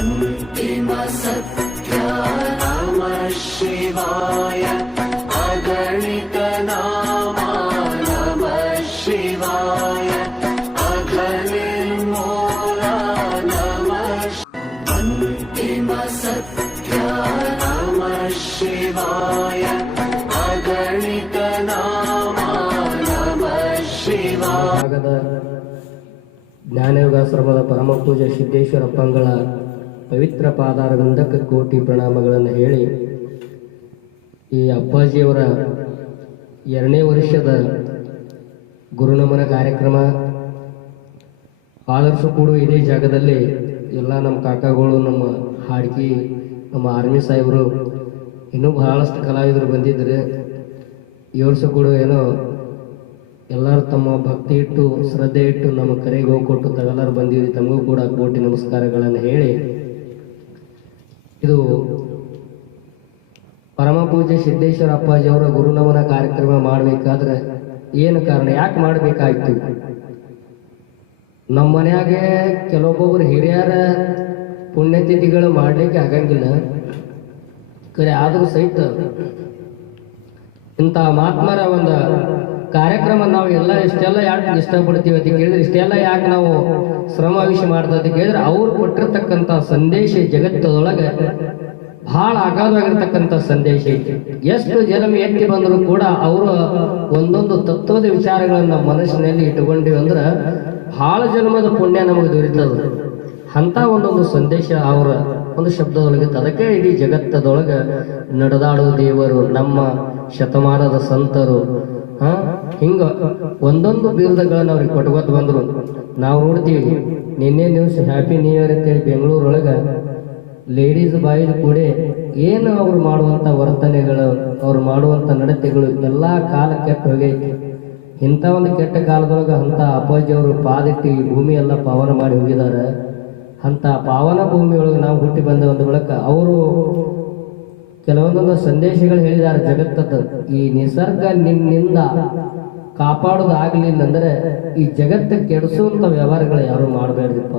अन्तिमसत्य नमः शिवाय अगणित नामा नमः शिवाय अघनिर्मूला नमः अन्तिमसत्य नमः शिवाय अगणित नामा नमः शिवाय ಜ್ಞಾನಯೋಗಾಶ್ರಮದ ಪರಮಪೂಜ್ಯ ಸಿದ್ದೇಶ್ವರಪ್ಪಂಗಳ ಪವಿತ್ರ ಪಾದಾರವಿಂದಕ್ಕೆ ಕೋಟಿ ಪ್ರಣಾಮಗಳನ್ನು ಹೇಳಿ ಈ ಅಪ್ಪಾಜಿಯವರ 2ನೇ ವರ್ಷದ ಗುರುನಮನ ಕಾರ್ಯಕ್ರಮ ಆದರ್ಶ ಕೂಡ ಇದೇ ಜಾಗದಲ್ಲಿ ಎಲ್ಲ ನಮ್ಮ ಕಾಕಾಗಳು, ನಮ್ಮ ಹಾಡ್ಕಿ, ನಮ್ಮ ಆರ್ಮಿ ಸಾಹೇಬರು, ಇನ್ನೂ ಬಹಳಷ್ಟು ಕಲಾವಿದರು ಬಂದಿದ್ದರು. ಈ ವರ್ಷ ಕೂಡ ಏನೋ ಎಲ್ಲರೂ ತಮ್ಮ ಭಕ್ತಿ ಇಟ್ಟು ಶ್ರದ್ಧೆ ಇಟ್ಟು ನಮ್ಮ ಕರೆಗೆ ಹೋಗಿ ಕೊಟ್ಟು ತಾವೆಲ್ಲರೂ ಬಂದಿರಿ. ತಮಗೂ ಕೂಡ ಕೋಟಿ ನಮಸ್ಕಾರಗಳನ್ನು ಹೇಳಿ, ಇದು ಪರಮಪೂಜ್ಯ ಸಿದ್ದೇಶ್ವರ ಅಪ್ಪಾಜಿಯವರ ಗುರುನಮನ ಕಾರ್ಯಕ್ರಮ ಮಾಡಬೇಕಾದ್ರೆ ಏನು ಕಾರಣ, ಯಾಕೆ ಮಾಡಬೇಕಾಯ್ತು? ನಮ್ಮ ಮನೆಯಾಗೆ ಕೆಲವೊಬ್ಬೊಬ್ಬರು ಹಿರಿಯರ ಪುಣ್ಯತಿಥಿಗಳು ಮಾಡಲಿಕ್ಕೆ ಆಗಂಗಿಲ್ಲ. ಕರೆ ಆದರೂ ಸಹಿತ ಇಂಥ ಮಹಾತ್ಮರ ಒಂದು ಕಾರ್ಯಕ್ರಮ ನಾವು ಇಷ್ಟೆಲ್ಲ ಯಾಕೆ ಇಷ್ಟಪಡ್ತೀವಿ ಅಂತ ಕೇಳಿದ್ರೆ, ಇಷ್ಟೆಲ್ಲ ಯಾಕೆ ನಾವು ಶ್ರಮ ವಿಷಯ ಮಾಡ್ತಾ ಅಂತ ಕೇಳಿದ್ರೆ, ಅವ್ರು ಕೊಟ್ಟಿರ್ತಕ್ಕಂಥ ಸಂದೇಶ ಜಗತ್ತದೊಳಗೆ ಬಹಳ ಅಗಾಧವಾಗಿರ್ತಕ್ಕಂಥ ಸಂದೇಶ ಐತಿ. ಎಷ್ಟು ಜನ್ಮ ಎತ್ತಿ ಬಂದರೂ ಕೂಡ ಅವರು ಒಂದೊಂದು ತತ್ವದ ವಿಚಾರಗಳನ್ನ ಮನಸ್ಸಿನಲ್ಲಿ ಇಟ್ಟುಕೊಂಡಿವಿ ಅಂದ್ರೆ ಬಹಳ ಜನ್ಮದ ಪುಣ್ಯ ನಮಗೆ ದೊರೀತದ. ಅಂತ ಒಂದೊಂದು ಸಂದೇಶ ಅವರ ಒಂದು ಶಬ್ದದೊಳಗೆ, ಅದಕ್ಕೆ ಇಡೀ ಜಗತ್ತದೊಳಗೆ ನಡೆದಾಡುವ ದೇವರು, ನಮ್ಮ ಶತಮಾನದ ಸಂತರು, ಹಿಂಗ ಒಂದೊಂದು ಬಿರುದಗಳನ್ನ ಅವ್ರಿಗೆ ಕೊಟ್ಕೋತ ಬಂದ್ರು. ನಾವು ನೋಡ್ತೀವಿ, ನಿನ್ನೆ ದಿವಸ ಹ್ಯಾಪಿ ನ್ಯೂ ಇಯರ್ ಅಂತೇಳಿ ಬೆಂಗಳೂರೊಳಗೆ ಲೇಡೀಸ್ ಬಾಯ್ಸ್ ಕೂಡ ಏನು ಅವ್ರು ಮಾಡುವಂಥ ವರ್ತನೆಗಳು, ಅವ್ರು ಮಾಡುವಂಥ ನಡತೆಗಳು ಎಲ್ಲ ಕಾಲ ಕೆಟ್ಟ ಹೋಗೈತಿ. ಇಂಥ ಒಂದು ಕೆಟ್ಟ ಕಾಲದೊಳಗೆ ಅಂಥ ಅಪ್ಪಾಜಿಯವರು ಪಾದಿಟ್ಟು ಈ ಭೂಮಿ ಎಲ್ಲ ಪಾವನ ಮಾಡಿ ಹೋಗಿದ್ದಾರೆ. ಅಂಥ ಪಾವನ ಭೂಮಿಯೊಳಗೆ ನಾವು ಹುಟ್ಟಿ ಬಂದ ಒಂದು ಬಳಕ ಅವರು ಕೆಲವೊಂದೊಂದು ಸಂದೇಶಗಳು ಹೇಳಿದ್ದಾರೆ ಜಗತ್ತದ್ದು. ಈ ನಿಸರ್ಗ ನಿನ್ನಿಂದ ಕಾಪಾಡೋದು ಆಗಲಿಲ್ಲ ಅಂದ್ರೆ ಈ ಜಗತ್ತು ಕೆಡಿಸುವಂಥ ವ್ಯವಹಾರಗಳು ಯಾರು ಮಾಡಬೇಡ್ರಿಪ್ಪ.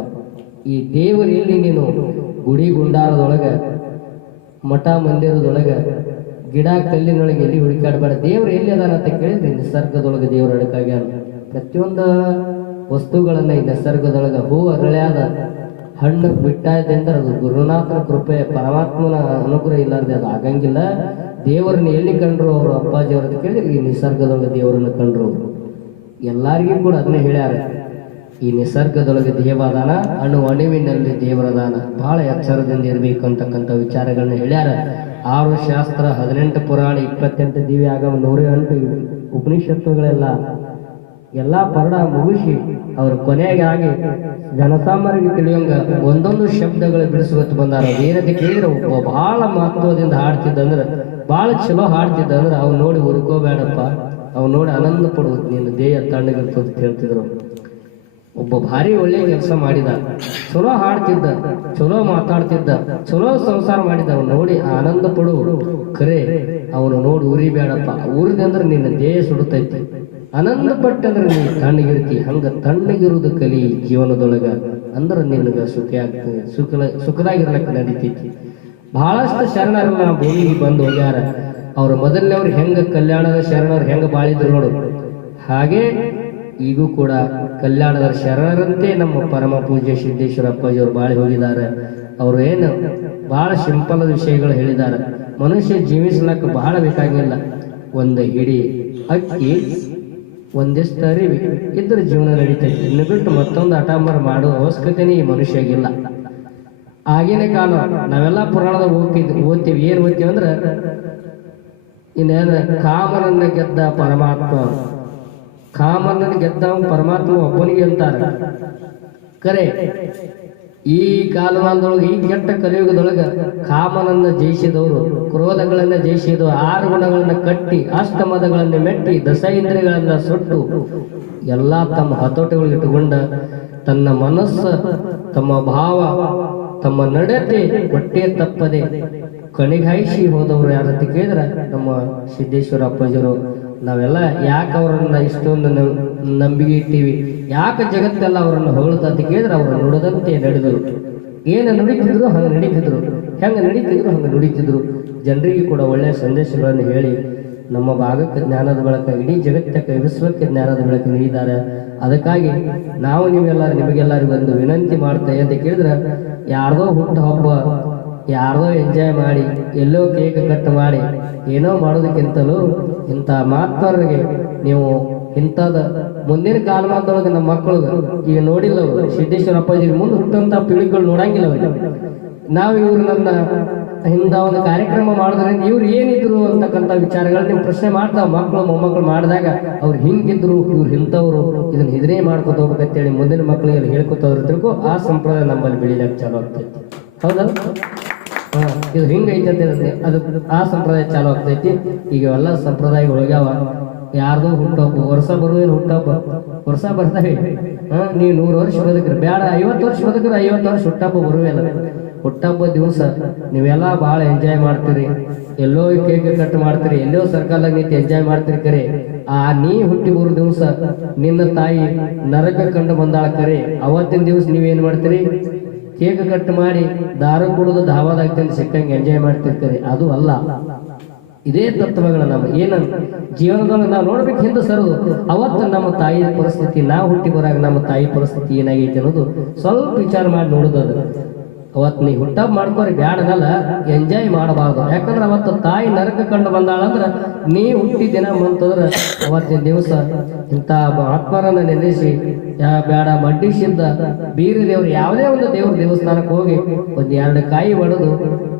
ಈ ದೇವರು ಎಲ್ಲಿ, ನೀನು ಗುಡಿ ಗುಂಡಾರದೊಳಗೆ, ಮಠ ಮಂದಿರದೊಳಗೆ, ಗಿಡ ಕಲ್ಲಿನೊಳಗೆ ಎಲ್ಲಿ ಹುಡುಕಾಡಬೇಡ. ದೇವ್ರು ಎಲ್ಲಿ ಅದಾನ ಅಂತ ಕೇಳಿದ್ರೆ ನಿಸರ್ಗದೊಳಗೆ ದೇವ್ರು ಅಡಕಾಗ್ಯಾರ. ಪ್ರತಿಯೊಂದು ವಸ್ತುಗಳನ್ನ ಈ ನಿಸರ್ಗದೊಳಗೆ ಹೂ ಅರಳ್ಯಾದ ಹಣ್ಣು ಬಿಟ್ಟಾಯ್ದೆ ಅಂದ್ರೆ ಅದು ಗುರುನಾಥನ ಕೃಪೆ, ಪರಮಾತ್ಮನ ಅನುಗ್ರಹ ಇಲ್ಲಾರ್ದೆ ಅದು ಆಗಂಗಿಲ್ಲ. ದೇವರನ್ನ ಎಲ್ಲಿ ಕಂಡ್ರು ಅವರು ಅಪ್ಪಾಜಿಯವ್ರದ್ದು ಕೇಳಿದ್ರೆ ಈ ನಿಸರ್ಗದೊಳಗೆ ದೇವರನ್ನ ಕಂಡ್ರು. ಎಲ್ಲರಿಗೂ ಕೂಡ ಅದನ್ನೇ ಹೇಳ್ಯಾರ, ಈ ನಿಸರ್ಗದೊಳಗೆ ದೇವದಾನ, ಅಣುವಿನಲ್ಲಿ ದೇವರದಾನ, ಬಹಳ ಎಚ್ಚರದಿಂದ ಇರಬೇಕು ಅಂತಕ್ಕಂಥ ವಿಚಾರಗಳನ್ನ ಹೇಳ್ಯಾರ. 6 ಶಾಸ್ತ್ರ, 18 ಪುರಾಣ, 28 ದಿವ್ಯ ಆಗಮ, 108 ಉಪನಿಷತ್ತುಗಳೆಲ್ಲ ಎಲ್ಲ ಪರಡ ಮುಗಿಸಿ ಅವ್ರ ಕೊನೆಯಾಗಿ ಜನಸಾಮಾನ್ಯರಿಗೆ ತಿಳಿಯೋಂಗ ಒಂದೊಂದು ಶಬ್ದಗಳು ಬಿಡಿಸ್ಕೊತ ಬಂದಾರ. ಏನಂತ ಕೇಳಿದ್ರೆ, ಒಬ್ಬ ಬಹಳ ಮಹತ್ವದಿಂದ ಹಾಡ್ತಿದ್ದಂದ್ರೆ, ಬಹಳ ಚಲೋ ಹಾಡ್ತಿದ್ದಂದ್ರೆ ಅವ್ನು ನೋಡಿ ಹುರ್ಕೋಬೇಡಪ್ಪ, ಅವ್ನು ನೋಡಿ ಆನಂದ ಪಡುವುದು, ನಿನ್ನ ದೇಹ ತಣ್ಣಗಿರ್ತದ ಅಂತ ಹೇಳ್ತಿದ್ರು. ಒಬ್ಬ ಭಾರಿ ಒಳ್ಳೆ ಕೆಲಸ ಮಾಡಿದ, ಚಲೋ ಹಾಡ್ತಿದ್ದ, ಚಲೋ ಮಾತಾಡ್ತಿದ್ದ, ಚಲೋ ಸಂಸಾರ ಮಾಡಿದ, ಅವ್ನು ನೋಡಿ ಆನಂದ ಪಡು. ಖರೆ ಅವನು ನೋಡಿ ಉರಿಬೇಡಪ್ಪ, ಉರಿದಂದ್ರೆ ನಿನ್ನ ದೇಹ ಸುಡುತ್ತೈತಿ. ಆನಂದ ಪಟ್ಟಂದ್ರೆ ನೀನು ತಣ್ಣಗಿರ್ತಿ. ಹಂಗ ತಣ್ಣಗಿರುವುದು ಕಲಿ ಜೀವನದೊಳಗ, ಅಂದ್ರೆ ನಿನಗೆ ಸುಖದಾಗಿರ್ಲಕ್ಕ ನಡೀತೈತಿ. ಬಹಳಷ್ಟು ಶರಣರನ್ನ ಭೂಮಿಗೆ ಬಂದು ಹೋಗ್ಯಾರ. ಅವ್ರ ಮೊದಲನೇವ್ರು ಹೆಂಗ ಕಲ್ಯಾಣದ ಶರಣರು ಹೆಂಗ ಬಾಳಿದ್ರು ನೋಡು, ಹಾಗೆ ಈಗೂ ಕೂಡ ಕಲ್ಯಾಣದ ಶರಣರಂತೆ ನಮ್ಮ ಪರಮ ಪೂಜ್ಯ ಸಿದ್ದೇಶ್ವರ ಅಪ್ಪಾಜಿಯವರು ಬಾಳಿ ಹೋಗಿದ್ದಾರೆ. ಅವರು ಏನು ಬಹಳ ಸಿಂಪಲ್ ವಿಷಯಗಳು ಹೇಳಿದ್ದಾರೆ. ಮನುಷ್ಯ ಜೀವಿಸ್ಲಕ್ಕ ಬಹಳ ಬೇಕಾಗಿಲ್ಲ, ಒಂದು ಹಿಡಿ ಅಕ್ಕಿ, ಒಂದಿಷ್ಟು ಅರಿವಿ ಇದ್ರ ಜೀವನ ನಡೀತೈತಿ. ಇನ್ನು ಬಿಟ್ಟು ಮತ್ತೊಂದು ಹಠಾಂಬರ ಮಾಡೋ ಅವಶ್ಯಕತೆನೇ ಈ ಮನುಷ್ಯಗಿಲ್ಲ. ಆಗಿನ ಕಾಲ ನಾವೆಲ್ಲ ಪುರಾಣದಾಗ ಓದ್ತೀವಿ. ಏನ್ ಓದ್ತೀವಿ ಅಂದ್ರೆ, ಇನ್ನೇನು ಕಾಮನನ್ನ ಗೆದ್ದ ಪರಮಾತ್ಮ, ಕಾಮನನ್ನ ಗೆದ್ದ ಪರಮಾತ್ಮ ಒಬ್ಬನಿಗೆ ಅಂತಾರೆ. ಕರೆ ಈ ಕಾಲಮಾನದೊಳಗೆ, ಈ ಕೆಟ್ಟ ಕಲಿಯುಗದೊಳಗ ಕಾಮನನ್ನ ಜಯಿಸಿದವರು, ಕ್ರೋಧಗಳನ್ನ ಜಯಿಸಿದ, 6 ಗುಣಗಳನ್ನ ಕಟ್ಟಿ, ಅಷ್ಟಮದಗಳನ್ನ ಮೆಟ್ಟಿ, ದಶ ಇಂದ್ರಿಯಗಳನ್ನ ಸುಟ್ಟು ಎಲ್ಲಾ ತಮ್ಮ ಹತೋಟಿಗಳು ಇಟ್ಟುಕೊಂಡ ತನ್ನ ಮನಸ್ಸು, ತಮ್ಮ ಭಾವ, ತಮ್ಮ ನಡತೆ ಹೊಟ್ಟೆ ತಪ್ಪದೆ ಕಣಿಗಾಯಿಸಿ ಹೋದವರು ಯಾರಂತ ಕೇಳಿದ್ರೆ ನಮ್ಮ ಸಿದ್ದೇಶ್ವರ ಅಪ್ಪಾಜಿಯವರು. ನಾವೆಲ್ಲ ಯಾಕೆ ಅವರನ್ನ ಇಷ್ಟೊಂದು ನಂಬಿಕೆ ಇಟ್ಟಿವಿ, ಯಾಕೆ ಜಗತ್ತೆಲ್ಲ ಅವರನ್ನು ಹೊಗಳ್ತಾ ಅಂತ ಕೇಳಿದ್ರೆ ಅವರು ನುಡಿದಂತೆ ನಡೆದರು. ಏನು ನುಡಿತಿದ್ರು ಹಂಗೆ ನಡೀತಿದ್ರು, ಹೆಂಗೆ ನಡೀತಿದ್ರು ಹಂಗೆ ನುಡಿತಿದ್ರು. ಜನರಿಗೆ ಕೂಡ ಒಳ್ಳೆಯ ಸಂದೇಶಗಳನ್ನು ಹೇಳಿ ನಮ್ಮ ಭಾಗಕ್ಕೆ ಜ್ಞಾನದ ಬೆಳಕ, ಇಡೀ ಜಗತ್ತಕ್ಕೆ ವಿಶ್ವಕ್ಕೆ ಜ್ಞಾನದ ಬೆಳಕು ನೀಡಿದ್ದಾರೆ. ಅದಕ್ಕಾಗಿ ನಾವು ನಿಮಗೆಲ್ಲರಿಗೂ ಒಂದು ವಿನಂತಿ ಮಾಡ್ತಾ ಅಂತ ಕೇಳಿದ್ರೆ, ಯಾರ್ದೋ ಹುಟ್ಟು ಹಬ್ಬ ಯಾರ್ದೋ ಎಂಜಾಯ್ ಮಾಡಿ ಎಲ್ಲೋ ಕೇಕ್ ಕಟ್ ಮಾಡಿ ಏನೋ ಮಾಡೋದಕ್ಕಿಂತಲೂ ಇಂಥ ಮಾತವರಿಗೆ ನೀವು ಇಂಥದ ಮುಂದಿನ ಕಾಲಮಾನದೊಳಗೆ ನಮ್ಮ ಮಕ್ಕಳು ಈಗ ನೋಡಿಲ್ಲ, ಅವರು ಸಿದ್ದೇಶ್ವರ ಅಪ್ಪಾಜಿ ಮುಂದೆ ಹುಟ್ಟಂತ ಪೀಳಿಗೆಗಳು ನೋಡಂಗಿಲ್ಲ ಅವ್ರಿಗೆ. ನಾವು ಇವ್ರು ನನ್ನ ಇಂಥ ಒಂದು ಕಾರ್ಯಕ್ರಮ ಮಾಡೋದ್ರಿಂದ ಇವ್ರು ಏನಿದ್ರು ಅಂತಕ್ಕಂಥ ವಿಚಾರಗಳು ನೀವು ಪ್ರಶ್ನೆ ಮಾಡ್ತಾವ. ಮಕ್ಕಳು ಮೊಮ್ಮಕ್ಕಳು ಮಾಡಿದಾಗ ಅವ್ರು ಹಿಂಗಿದ್ರು, ಇವ್ರು ಇಂಥವ್ರು, ಇದನ್ನ ಇದನ್ನೇ ಮಾಡ್ಕೊತ ಹೋಗ್ಬೇಕಂತೇಳಿ ಮುಂದಿನ ಮಕ್ಕಳಿಗೆ ಹೇಳ್ಕೊತವ್ರು ತಿಳ್ಕೊ ಆ ಸಂಪ್ರದಾಯ ನಮ್ಮಲ್ಲಿ ಬೆಳಿಲಕ್ಕೆ ಚಾಲು ಆಗ್ತೈತಿ. ಹೌದಲ್ಲ? ಇದು ಹಿಂಗೈತೆ ಅಂತ ಹೇಳಿದ್ರೆ ಅದು ಆ ಸಂಪ್ರದಾಯ ಚಾಲು ಆಗ್ತೈತಿ. ಈಗ ಎಲ್ಲ ಸಂಪ್ರದಾಯಗಳು ಹೋಗ್ಯಾವ. ಯಾರ್ದೋ ಹುಟ್ಟಹಬ್ಬ, ವರ್ಷ ಬರುವೇನು ಹುಟ್ಟಹಬ್ಬ, ವರ್ಷ ಬರ್ತಾವೆ. ನೀವು 100 ವರ್ಷ ಬದುಕ್ರಿ, ಬೇಡ 50 ವರ್ಷ ಬದುಕ್ರಿ, 50 ವರ್ಷ ಹುಟ್ಟಹಬ್ಬ ಬರುವೇಲ್ಲ. ಹುಟ್ಟಹಬ್ಬ ದಿವಸ ನೀವೆಲ್ಲ ಭಾಳ ಎಂಜಾಯ್ ಮಾಡ್ತೀರಿ, ಎಲ್ಲೋ ಕೇಕ್ ಕಟ್ ಮಾಡ್ತೀರಿ, ಎಲ್ಲೋ ಸರ್ಕಲ್ದಾಗ ನಿಂತು ಎಂಜಾಯ್ ಮಾಡ್ತೀರಿ. ಕರೆ ನೀ ಹುಟ್ಟಿ ಬರೋ ದಿವಸ ನಿನ್ನ ತಾಯಿ ನರಕ ಕಂಡು ಬಂದಾಳ. ಕರೆ ಅವತ್ತಿನ ದಿವಸ ನೀವೇನ್ ಮಾಡ್ತೀರಿ? ಕೇಕ್ ಕಟ್ ಮಾಡಿ ದಾರು ಕುಡಿದು ಧಾವಾದಾಗ ತಿಂದು ಸಿಕ್ಕಂಗೆ ಎಂಜಾಯ್ ಮಾಡ್ತಿರ್ತಾರೆ. ಅದು ಅಲ್ಲ. ಇದೇ ತತ್ವಗಳ ನಮ್ಮ ಏನಂತ ಜೀವನದಲ್ಲಿ ನಾವು ನೋಡ್ಬೇಕು ಹಿಂದೆ ಸರದು. ಅವತ್ತು ನಮ್ಮ ತಾಯಿಯ ಪರಿಸ್ಥಿತಿ, ನಾವು ಹುಟ್ಟಿ ಬರಾಗ ನಮ್ಮ ತಾಯಿ ಪರಿಸ್ಥಿತಿ ಏನಾಗೈತೆ ಅನ್ನೋದು ಸ್ವಲ್ಪ ವಿಚಾರ ಮಾಡಿ ನೋಡೋದು. ಅವತ್ತು ನೀ ಹುಟ್ಟಹಬ್ಬ ಮಾಡ್ಕೋರಿ, ಬ್ಯಾಡನಲ್ಲ, ಎಂಜಾಯ್ ಮಾಡಬಾರ್ದು. ಯಾಕಂದ್ರೆ ಅವತ್ತು ತಾಯಿ ನರಕ ಕಂಡು ಬಂದಾಳಂದ್ರೆ ನೀ ಹುಟ್ಟಿ ದಿನ ಬಂತಂದ್ರೆ ಅವತ್ತಿನ ದಿವಸ ಇಂಥ ಆತ್ಮರನ್ನ ನೆನೆಸಿ ಬೇಡ ಮಡ್ಡಿಸಿದ್ದ ಬೀರ ದೇವ್ರು ಯಾವುದೇ ಒಂದು ದೇವ್ರ ದೇವಸ್ಥಾನಕ್ಕೆ ಹೋಗಿ ಒಂದು 2 ಕಾಯಿ ಹೊಡೆದು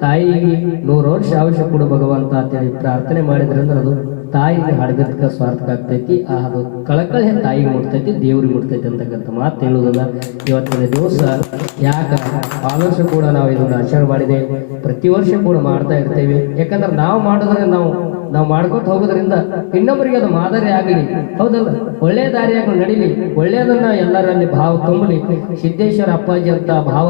ತಾಯಿಗೆ 100 ವರ್ಷ ಆಯುಷ್ಯ ಕೊಡು ಭಗವಂತ ಅಂತೇಳಿ ಪ್ರಾರ್ಥನೆ ಮಾಡಿದ್ರಂದ್ರೆ ಅದು ತಾಯಿಗೆ ಹಾಡಿದಕ್ಕೆ ಸ್ವಾರ್ಥಕ ಆಗ್ತೈತಿ. ಅದು ಕಳಕಳಿ ತಾಯಿಗೆ ಮುಟ್ತೈತಿ, ದೇವ್ರಿಗೆ ಮುಟ್ತೈತಿ ಅಂತಕ್ಕಂಥ ಮಾತು ಹೇಳುವುದಲ್ಲ. ಇವತ್ತಿನ ದಿವಸ ಯಾಕೆ ಆ ವರ್ಷ ಕೂಡ ನಾವು ಇದನ್ನು ಆಚರಣೆ ಮಾಡಿದೆ, ಪ್ರತಿ ವರ್ಷ ಕೂಡ ಮಾಡ್ತಾ ಇರ್ತೇವೆ. ಯಾಕಂದ್ರೆ ನಾವು ಮಾಡಿದ್ರೆ ನಾವು ಮಾಡ್ಕೊತ ಹೋಗೋದ್ರಿಂದ ಇನ್ನೊಬ್ಬರಿಗೆ ಅದು ಮಾದರಿ ಆಗಲಿ. ಹೌದಲ್ಲ? ಒಳ್ಳೆಯ ದಾರಿಯಾಗಿ ನಡೀಲಿ, ಒಳ್ಳೆಯದನ್ನ ಎಲ್ಲರಲ್ಲಿ ಭಾವ ತುಂಬಲಿ. ಸಿದ್ದೇಶ್ವರ ಅಪ್ಪಾಜಿ ಅಂತ ಭಾವ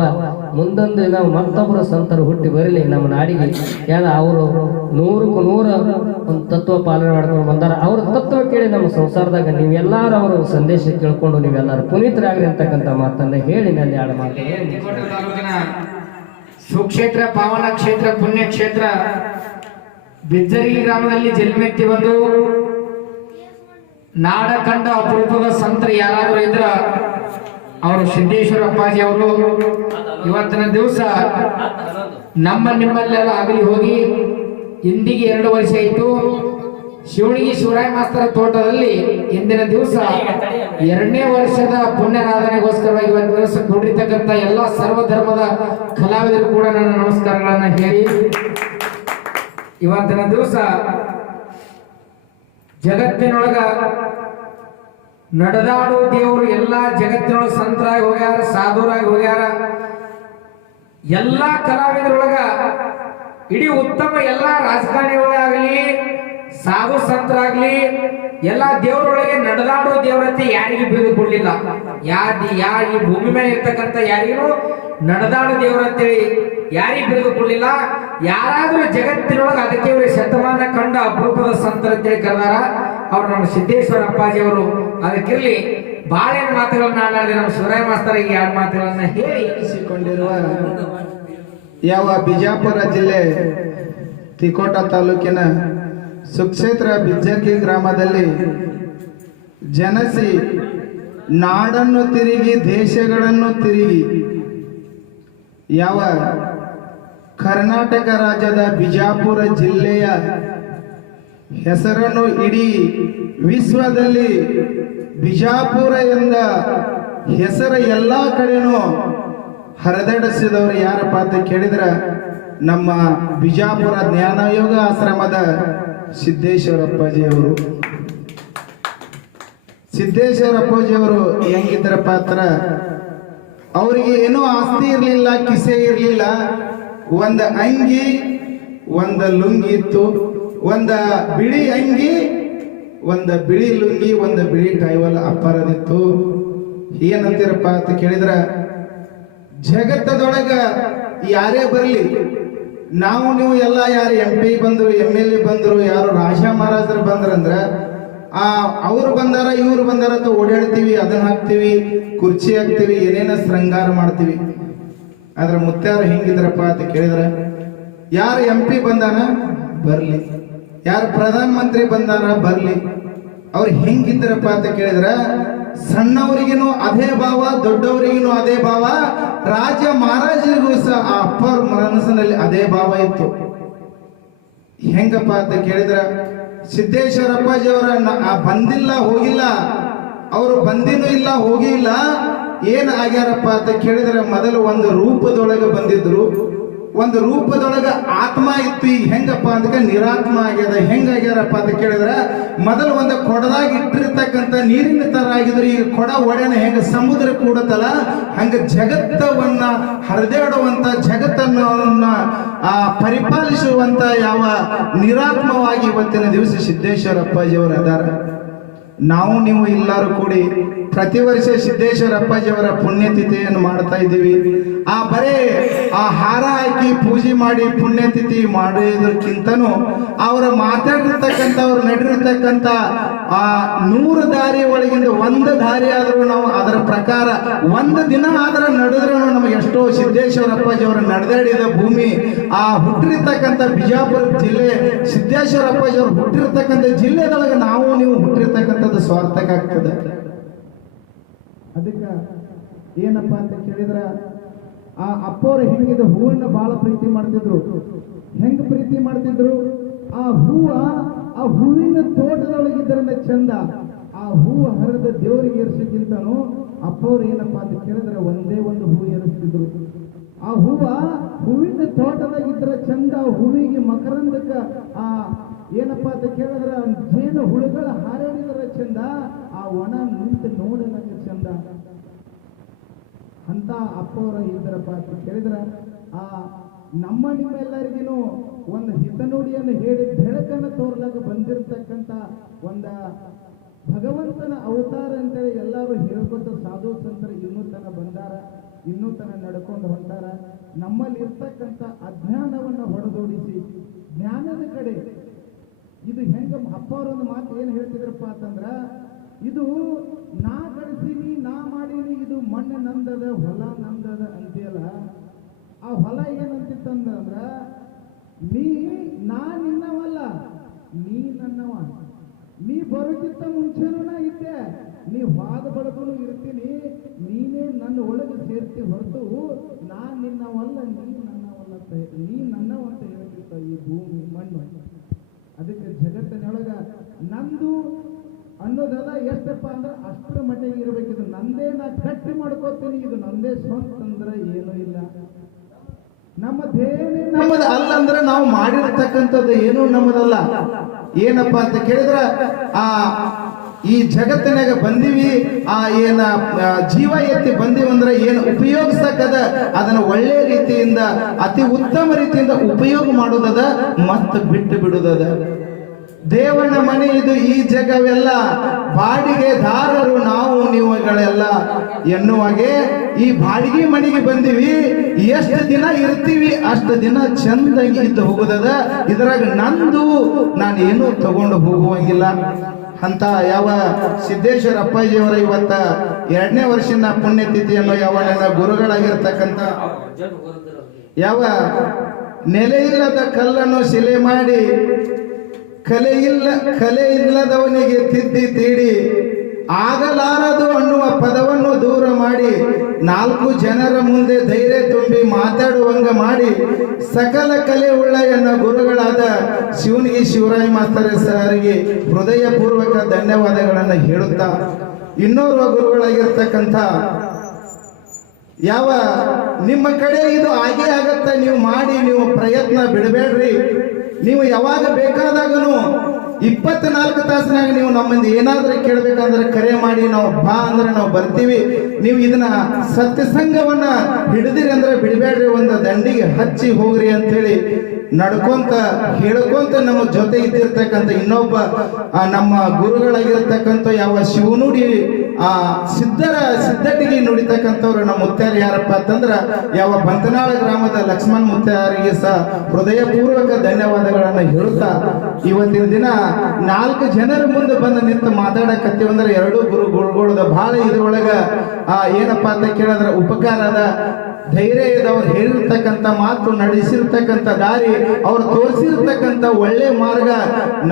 ಮುಂದೊಂದು ನಾವು ಮತ್ತೊಬ್ಬರು ಸಂತರು ಹುಟ್ಟಿ ಬರಲಿ ನಮ್ಮ ನಾಡಿಗೆ. ಯಾರ ಅವರು 100ಕ್ಕೆ 100 ಒಂದು ತತ್ವ ಪಾಲನೆ ಮಾಡ್ಕೊಂಡು ಬಂದಾರ. ಅವ್ರ ತತ್ವ ಕೇಳಿ ನಮ್ಮ ಸಂಸಾರದಾಗ ನೀವೆಲ್ಲರೂ ಅವರು ಸಂದೇಶ ಕೇಳ್ಕೊಂಡು ನೀವೆಲ್ಲರೂ ಪುನೀತರಾಗ್ರಿ ಅಂತಕ್ಕಂಥ ಮಾತನ್ನ ಹೇಳಿ ನಲ್ಲಿ ಆಡ ಮಾಡ್ತಾರೆ. ಸುಕ್ಷೇತ್ರ, ಪಾವನ ಕ್ಷೇತ್ರ, ಪುಣ್ಯ ಕ್ಷೇತ್ರ ಬಿಜ್ಜರಿ ಗ್ರಾಮದಲ್ಲಿ ಜನ್ಮೆತ್ತಿ ಬಂದು ನಾಡ ಕಂಡ ಅಪರೂಪದ ಸಂತರು ಯಾರಾದರೂ ಇದ್ರ ಅವರು ಸಿದ್ದೇಶ್ವರ ಅಪ್ಪಾಜಿ ಅವರು. ಇವತ್ತಿನ ದಿವಸ ನಿಮ್ಮಲ್ಲೆಲ್ಲ ಆಗಲಿ ಹೋಗಿ ಇಂದಿಗೆ 2 ವರ್ಷ ಆಯಿತು. ಶಿವಣಿಗೆ ಶಿವರಾಯ ಮಾಸ್ತರ ತೋಟದಲ್ಲಿ ಇಂದಿನ ದಿವಸ 2ನೇ ವರ್ಷದ ಪುಣ್ಯರಾಧನೆಗೋಸ್ಕರವಾಗಿ ಇವತ್ತಿನ ದಿವಸ ಕೂಡಿರ್ತಕ್ಕಂಥ ಎಲ್ಲ ಸರ್ವಧರ್ಮದ ಕಲಾವಿದರು ಕೂಡ ನನ್ನ ನಮಸ್ಕಾರಗಳನ್ನ ಹೇಳಿ, ಇವತ್ತಿನ ದಿವಸ ಜಗತ್ತಿನೊಳಗ ನಡೆದಾಡೋ ದೇವರು ಎಲ್ಲ ಜಗತ್ತಿನೊಳಗ ಸಂತರಾಗಿ ಹೋಗ್ಯಾರ, ಸಾಧುರಾಗಿ ಹೋಗ್ಯಾರ. ಎಲ್ಲಾ ಕಲಾವಿದರೊಳಗ ಇಡೀ ಉತ್ತಮ ಎಲ್ಲ ರಾಜಕಾರಣಿಗಳಾಗಲಿ, ಸಾಧು ಸಂತರಾಗ್ಲಿ, ಎಲ್ಲ ದೇವರೊಳಗೆ ನಡೆದಾಡೋ ದೇವರತ್ತೆ ಯಾರಿಗೂ ಬೀಳು ಕೊಡ್ಲಿಲ್ಲ. ಈ ಭೂಮಿ ಮೇಲೆ ಇರ್ತಕ್ಕಂಥ ಯಾರಿಗೂ ನಡೆದಾಡೋ ದೇವರಂತೇಳಿ ಯಾರಿಗೂ ಬಿರುದು ಕೊಡ್ಲಿಲ್ಲ. ಯಾರಾದ್ರೂ ಜಗತ್ತಿನೊಳಗೆ ಅದಕ್ಕೆ ಇವರು ಶತಮಾನ ಕಂಡ ಅಪರೂಪದ ಸಂತರಂತೇಳಿ ಕರೆದಾರ. ಅವ್ರು ನಮ್ಮ ಸಿದ್ದೇಶ್ವರ ಅಪ್ಪಾಜಿ ಅವರು. ಅದಕ್ಕಿರ್ಲಿ ಬಾಳೆನ ಮಾತುಗಳನ್ನ ಆಡಾಡಿ ನಮ್ಮ ಶಿವರಾಯ ಮಾಸ್ತರಿಗೆ 2 ಮಾತುಗಳನ್ನ ಹೇಳಿ ಎನಿಸಿಕೊಂಡಿರುವ ಯಾವ ಬಿಜಾಪುರ ಜಿಲ್ಲೆ ತಿಕೋಟ ತಾಲೂಕಿನ ಸುಕ್ಷೇತ್ರ ಬಿಜ್ಜರ್ಗಿ ಗ್ರಾಮದಲ್ಲಿ ಜನಸಿ ನಾಡನ್ನು ತಿರುಗಿ ದೇಶಗಳನ್ನು ತಿರುಗಿ ಯಾವ ಕರ್ನಾಟಕ ರಾಜ್ಯದ ಬಿಜಾಪುರ ಜಿಲ್ಲೆಯ ಹೆಸರನ್ನು ಇಡೀ ವಿಶ್ವದಲ್ಲಿ ಬಿಜಾಪುರ ಎಂದ ಹೆಸರ ಎಲ್ಲ ಕಡೆನೂ ಹರಿದಾಡಿಸಿದವರು ಯಾರಪ್ಪ ಅಂತ ಕೇಳಿದ್ರೆ ನಮ್ಮ ಬಿಜಾಪುರ ಜ್ಞಾನಯೋಗ ಆಶ್ರಮದ ಸಿದ್ದೇಶ್ವರ ಅಪ್ಪಾಜಿಯವರು. ಸಿದ್ದೇಶ್ವರ ಅಪ್ಪಾಜಿಯವರು ಹೆಂಗಿದ್ರಪ್ಪ ಅಂತ ಅವರಿಗೆ ಏನೂ ಆಸ್ತಿ ಇರಲಿಲ್ಲ, ಕಿಸೆ ಇರಲಿಲ್ಲ. ಒಂದು ಅಂಗಿ, ಒಂದು ಲುಂಗಿ ಇತ್ತು, ಒಂದು ಬಿಳಿ ಅಂಗಿ, ಒಂದು ಬಿಳಿ ಲುಂಗಿ, ಒಂದು ಬಿಳಿ ಟೈವಲ್ ಅಪ್ಪರದಿತ್ತು. ಏನಂತೀರಪ್ಪ ಅಂತ ಕೇಳಿದ್ರ, ಜಗತ್ತದೊಳಗ ಯಾರೇ ಬರಲಿ, ನಾವು ನೀವು ಎಲ್ಲ ಯಾರು MP ಬಂದ್ರು, MLA ಬಂದ್ರು, ಯಾರು ರಾಜ ಮಹಾರಾಜರು ಬಂದ್ರಂದ್ರ ಅವ್ರು ಬಂದಾರ ಇವ್ರು ಬಂದಾರ ಅಂತ ಓಡಾಡ್ತೀವಿ, ಅದನ್ನ ಹಾಕ್ತಿವಿ, ಕುರ್ಚಿ ಹಾಕ್ತಿವಿ, ಏನೇನ ಶೃಂಗಾರ ಮಾಡ್ತೀವಿ. ಆದ್ರೆ ಮುತ್ಯಾರು ಹೆಂಗಿದ್ರಪ್ಪ ಅಂತ ಕೇಳಿದ್ರೆ, ಯಾರು MP ಬಂದಾನ ಬರ್ಲಿ, ಯಾರು ಪ್ರಧಾನ ಮಂತ್ರಿ ಬಂದಾನ ಬರ್ಲಿ, ಅವ್ರು ಹೆಂಗಿದ್ರಪ್ಪ ಅಂತ ಕೇಳಿದ್ರೆ ಸಣ್ಣವರಿಗಿನೂ ಅದೇ ಭಾವ, ದೊಡ್ಡವರಿಗಿನೂ ಅದೇ ಭಾವ, ರಾಜ ಮಹಾರಾಜರಿಗೂ ಸಹ ಆ ಅಪ್ಪರ ಮನಸ್ಸಿನಲ್ಲಿ ಅದೇ ಭಾವ ಇತ್ತು. ಹೆಂಗಪ್ಪ ಅಂತ ಕೇಳಿದ್ರೆ ಸಿದ್ದೇಶ್ವರ ಅಪ್ಪಾಜಿಯವರ ಬಂದಿಲ್ಲ ಹೋಗಿಲ್ಲ, ಅವರು ಬಂದಿನೂ ಇಲ್ಲ ಹೋಗಿ ಇಲ್ಲ. ಏನ್ ಆಗ್ಯಾರಪ್ಪ ಅಂತ ಕೇಳಿದ್ರೆ ಮೊದಲು ಒಂದು ರೂಪದೊಳಗೆ ಬಂದಿದ್ರು, ಒಂದು ರೂಪದೊಳಗ ಆತ್ಮ ಇತ್ತು. ಈಗ ಹೆಂಗಪ್ಪ ಅಂತ ನಿರಾತ್ಮ ಆಗ್ಯದ. ಹೆಂಗಾಗ್ಯಾರಪ್ಪ ಅಂತ ಕೇಳಿದ್ರೆ ಮೊದಲು ಒಂದು ಕೊಡದಾಗ ಇಟ್ಟಿರ್ತಕ್ಕಂಥ ನೀರಿನ ತರ ಆಗಿದ್ರು. ಈಗ ಕೊಡ ಒಡೆನ ಹೆಂಗ ಸಮುದ್ರ ಕೂಡತ್ತಲ್ಲ ಹಂಗ ಜಗತ್ತವನ್ನ ಹರಿದಾಡುವಂತ, ಜಗತ್ತನ್ನ ಪರಿಪಾಲಿಸುವಂತ ಯಾವ ನಿರಾತ್ಮವಾಗಿ ಇವತ್ತಿನ ದಿವಸ ಸಿದ್ದೇಶ್ವರ ಅಪ್ಪಾಜಿಯವರು ಅದಾರ. ನಾವು ನೀವು ಎಲ್ಲರೂ ಕೂಡಿ ಪ್ರತಿ ವರ್ಷ ಸಿದ್ದೇಶ್ವರ ಅಪ್ಪಾಜಿಯವರ ಪುಣ್ಯತಿಥಿಯನ್ನು ಮಾಡ್ತಾ ಇದ್ದೀವಿ. ಆ ಬರೇ ಆ ಹಾರ ಹಾಕಿ ಪೂಜೆ ಮಾಡಿ ಪುಣ್ಯತಿಥಿ ಮಾಡೋದಕ್ಕಿಂತನೂ ಅವರ ಮಾತಾಡಿರ್ತಕ್ಕಂಥ, ಅವ್ರು ನಡೆದಿರ್ತಕ್ಕಂಥ ಆ 100 ದಾರಿ ಒಳಗಿಂದ ಒಂದು ದಾರಿ ಆದ್ರೂ ನಾವು ಅದರ ಪ್ರಕಾರ ಒಂದು ದಿನ ಆದ್ರೆ ನಡೆದ್ರೂ ನಮಗೆ ಎಷ್ಟೋ ಸಿದ್ದೇಶ್ವರ ಅಪ್ಪಾಜಿಯವರು ನಡೆದಾಡಿದ ಭೂಮಿ, ಆ ಹುಟ್ಟಿರ್ತಕ್ಕಂಥ ಬಿಜಾಪುರ ಜಿಲ್ಲೆ, ಸಿದ್ದೇಶ್ವರ ಅಪ್ಪಾಜಿಯವರು ಹುಟ್ಟಿರ್ತಕ್ಕಂಥ ಜಿಲ್ಲೆದೊಳಗೆ ನಾವು ನೀವು ಹುಟ್ಟಿರ್ತಕ್ಕಂಥದ್ದು ಸ್ವಾರ್ಥಕ ಆಗ್ತದೆ. ಅದಕ್ಕೆ ಏನಪ್ಪಾ ಅಂತ ಕೇಳಿದ್ರೆ ಆ ಅಪ್ಪವ್ರು ಹೆಂಗಿದ ಹೂವನ್ನ ಬಹಳ ಪ್ರೀತಿ ಮಾಡ್ತಿದ್ರು. ಹೆಂಗ್ ಪ್ರೀತಿ ಮಾಡ್ತಿದ್ರು? ಆ ಹೂವಿನ ತೋಟದೊಳಗಿದ್ರನ್ನ ಚಂದ, ಆ ಹೂವು ಹರಿದ ದೇವರಿಗೆ ಏರಿಸಕ್ಕಿಂತನೂ ಅಪ್ಪವ್ರು ಏನಪ್ಪಾ ಅಂತ ಕೇಳಿದ್ರೆ ಒಂದೇ ಒಂದು ಹೂ ಏರಿಸ್ತಿದ್ರು. ಆ ಹೂವಿನ ತೋಟದಾಗಿದ್ರ ಚಂದ, ಹೂವಿಗೆ ಮಕರಂದಕ್ಕ ಆ ಏನಪ್ಪಾ ಅಂತ ಕೇಳಿದ್ರೆ ಜೇನು ಹುಳುಗಳ ಹಾರಾಡಿದ್ರ ಚಂದ, ಆ ಒಣ ನಿಂತು ನೋಡಲಕ್ಕ ಚಂದ. ಅಂತ ಅಪ್ಪವ್ರ ಇದ್ರಪ್ಪ ಅಂತ ಕೇಳಿದ್ರ ಆ ನಮ್ಮ ನಿಮ್ಮೆಲ್ಲರಿಗೂ ಒಂದು ಹಿತನುಡಿಯನ್ನು ಹೇಳಿ ಬೆಳಕನ್ನು ತೋರ್ಲಕ್ಕ ಬಂದಿರತಕ್ಕಂತ ಒಂದ ಭಗವಂತನ ಅವತಾರ ಅಂತೇಳಿ ಎಲ್ಲರೂ ಹೇಳ್ಕೊತ ಸಾಧು ಸಂತರು ಇನ್ನೂ ತನ ಬಂದಾರ, ಇನ್ನೂ ತನ ನಡ್ಕೊಂಡು ಹೊಂಟಾರ. ನಮ್ಮಲ್ಲಿ ಇರ್ತಕ್ಕಂಥ ಅಜ್ಞಾನವನ್ನ ಹೊಡೆದೋಡಿಸಿ ಜ್ಞಾನದ ಕಡೆ ಇದು ಹೆಂಗ ಅಪ್ಪ ಅವರೊಂದು ಮಾತು ಏನ್ ಹೇಳ್ತಿದ್ರಪ್ಪ ಅಂತಂದ್ರ, ಇದು ನಾ ಕಳಿಸೀನಿ, ನಾ ಮಾಡೀನಿ, ಇದು ಮಣ್ಣು ನಂದದ, ಹೊಲ ನಂದದ ಅಂತೀಯಲ್ಲ. ಆ ಹೊಲ ಏನಂತಿತ್ತಂದ್ರ ನಾ ನಿನ್ನವಲ್ಲ, ನೀ ನನ್ನವ. ನೀ ಬರೋಕ್ಕಿಂತ ಮುಂಚೆನೂ ನಾ ಇದ್ದೆ, ನೀ ವಾದ ಬಳಕನು ಇರ್ತೀನಿ, ನೀನೇ ನನ್ನ ಒಳಗೆ ಸೇರ್ತಿ ಹೊರತು ನಾ ನಿನ್ನವಲ್ಲ, ನೀ ನನ್ನವಲ್ಲ, ನೀ ನನ್ನವಂತ ಹೇಳ್ತಿತ್ತ ಈ ಭೂಮಿ ಮಣ್ಣು. ಅದಕ್ಕೆ ಜಗತ್ತಿನೊಳಗ ನಂದು ಅನ್ನೋದೆಲ್ಲ ಎಷ್ಟಪ್ಪ ಅಂದ್ರೆ ಅಷ್ಟರ ಮಟ್ಟಿಗೆ ಇರಬೇಕಿದು. ನಂದೇ ನಾ ಗಟ್ಟಿ ಮಾಡ್ಕೋತೀನಿ, ಇದು ನಂದೇ ಸ್ವಂತ ಅಂದ್ರೆ ಏನೂ ಇಲ್ಲ. ನಮ್ಮದೇನೇ ನಮ್ಮದು ಅಲ್ಲ ಅಂದ್ರೆ ನಾವು ಮಾಡಿರ್ತಕ್ಕಂಥದ್ದು ಏನೂ ನಮ್ಮದಲ್ಲ. ಏನಪ್ಪಾ ಅಂತ ಕೇಳಿದ್ರೆ ಈ ಜಗತ್ತಿನಾಗ ಬಂದಿವಿ, ಏನ ಜೀವ ಎತ್ತಿ ಬಂದಿವಿ ಅಂದ್ರೆ ಏನು ಉಪಯೋಗಿಸಕ್ಕದ ಅದನ್ನ ಒಳ್ಳೆ ರೀತಿಯಿಂದ ಅತಿ ಉತ್ತಮ ರೀತಿಯಿಂದ ಉಪಯೋಗ ಮಾಡೋದದ, ಮತ್ತೆ ಬಿಟ್ಟು ಬಿಡುದದ. ದೇವನ ಮನೆ ಇದು, ಈ ಜಗವೆಲ್ಲ ಬಾಡಿಗೆದಾರರು ನಾವು ನೀವುಗಳೆಲ್ಲ ಎನ್ನುವಾಗೆ ಈ ಬಾಡಿಗೆ ಮನೆಗೆ ಬಂದಿವಿ. ಎಷ್ಟು ದಿನ ಇರ್ತೀವಿ ಅಷ್ಟು ದಿನ ಚಂದಾಗಿ ಇದ್ದು ಹೋಗುದದ. ಇದ್ರಾಗ ನಂದು ನಾನು ಏನೂ ತಗೊಂಡು ಹೋಗುವಂಗಿಲ್ಲ ಅಂತ ಯಾವ ಸಿದ್ದೇಶ್ವರ ಅಪ್ಪಾಜಿಯವರ ಇವತ್ತ 2ನೇ ವರ್ಷದ ಪುಣ್ಯತಿಥಿಯನ್ನು ಯಾವ ನನ್ನ ಗುರುಗಳಾಗಿರ್ತಕ್ಕಂಥ ಯಾವ ನೆಲೆಯಿಲ್ಲದ ಕಲ್ಲನ್ನು ಶಿಲೆ ಮಾಡಿ ಕಲೆ ಇಲ್ಲದವನಿಗೆ ತಿದ್ದಿ ತೀಡಿ ಆಗಲಾರದು ಅನ್ನುವ ಪದವನ್ನು ದೂರ ಮಾಡಿ 4 ಜನರ ಮುಂದೆ ಧೈರ್ಯ ತುಂಬಿ ಮಾತಾಡುವಂಗ ಮಾಡಿ ಸಕಲ ಕಲೆ ಉಳ್ಳ ಎನ್ನ ಗುರುಗಳಾದ ಶಿವನಿಗೆ ಶಿವರಾಯ ಮಾಸ್ತರ್ ಸರಿಗೆ ಹೃದಯಪೂರ್ವಕ ಧನ್ಯವಾದಗಳನ್ನು ಹೇಳುತ್ತಾ, ಇನ್ನೋರ್ವ ಗುರುಗಳಾಗಿರ್ತಕ್ಕಂಥ ಯಾವ ನಿಮ್ಮ ಕಡೆ ಇದು ಆಗೇ ಆಗತ್ತ, ನೀವು ಮಾಡಿ, ನೀವು ಪ್ರಯತ್ನ ಬಿಡಬೇಡ್ರಿ. ನೀವು ಯಾವಾಗ ಬೇಕಾದಾಗನು 24 ತಾಸಿನಾಗ ನೀವು ನಮ್ಮಿಂದ ಏನಾದ್ರೂ ಕೇಳಬೇಕಂದ್ರೆ ಕರೆ ಮಾಡಿ, ನಾವು ಬಾ ಅಂದ್ರೆ ನಾವು ಬರ್ತೀವಿ. ನೀವು ಇದನ್ನ ಸತ್ಯಸಂಗವನ್ನ ಹಿಡಿದಿರಿ ಅಂದ್ರೆ ಬಿಡಬೇಡ್ರಿ, ಒಂದು ದಂಡಿಗೆ ಹಚ್ಚಿ ಹೋಗ್ರಿ ಅಂತೇಳಿ ನಡ್ಕೊಂತ ಹೇಳ್ಕೊಂತ ನಮ್ಮ ಜೊತೆ ಇದ್ದಿರ್ತಕ್ಕಂಥ ಇನ್ನೊಬ್ಬ ನಮ್ಮ ಗುರುಗಳಾಗಿರ್ತಕ್ಕಂಥ ಯಾವ ಶಿವನುಡಿ ಸಿದ್ಧಟಿಗೆ ನುಡಿತಕ್ಕಂಥವ್ರು ನಮ್ಮ ಮುತ್ಯಾರು ಯಾರಪ್ಪ ಅಂತಂದ್ರ ಯಾವ ಬಂತನಾಳ ಗ್ರಾಮದ ಲಕ್ಷ್ಮಣ್ ಮುತ್ಯಾರಿಗೆ ಸಹ ಹೃದಯಪೂರ್ವಕ ಧನ್ಯವಾದಗಳನ್ನ ಹೇಳುತ್ತಾ, ಇವತ್ತಿನ ದಿನ 4 ಜನರ ಮುಂದೆ ಬಂದು ನಿಂತು ಮಾತಾಡಕತ್ತೀವಂದ್ರೆ 2 ಗುರುಗಳದ ಬಹಳ ಇದ್ರೊಳಗ ಏನಪ್ಪಾ ಅಂತ ಕೇಳಿದ್ರೆ ಉಪಕಾರ ಅದ. ಧೈರ್ಯ ಇದೆ. ಅವ್ರು ಹೇಳಿರ್ತಕ್ಕಂಥ ಮಾತು, ನಡೆಸಿರ್ತಕ್ಕಂಥ ದಾರಿ, ಅವ್ರು ತೋರಿಸಿರ್ತಕ್ಕಂಥ ಒಳ್ಳೆ ಮಾರ್ಗ,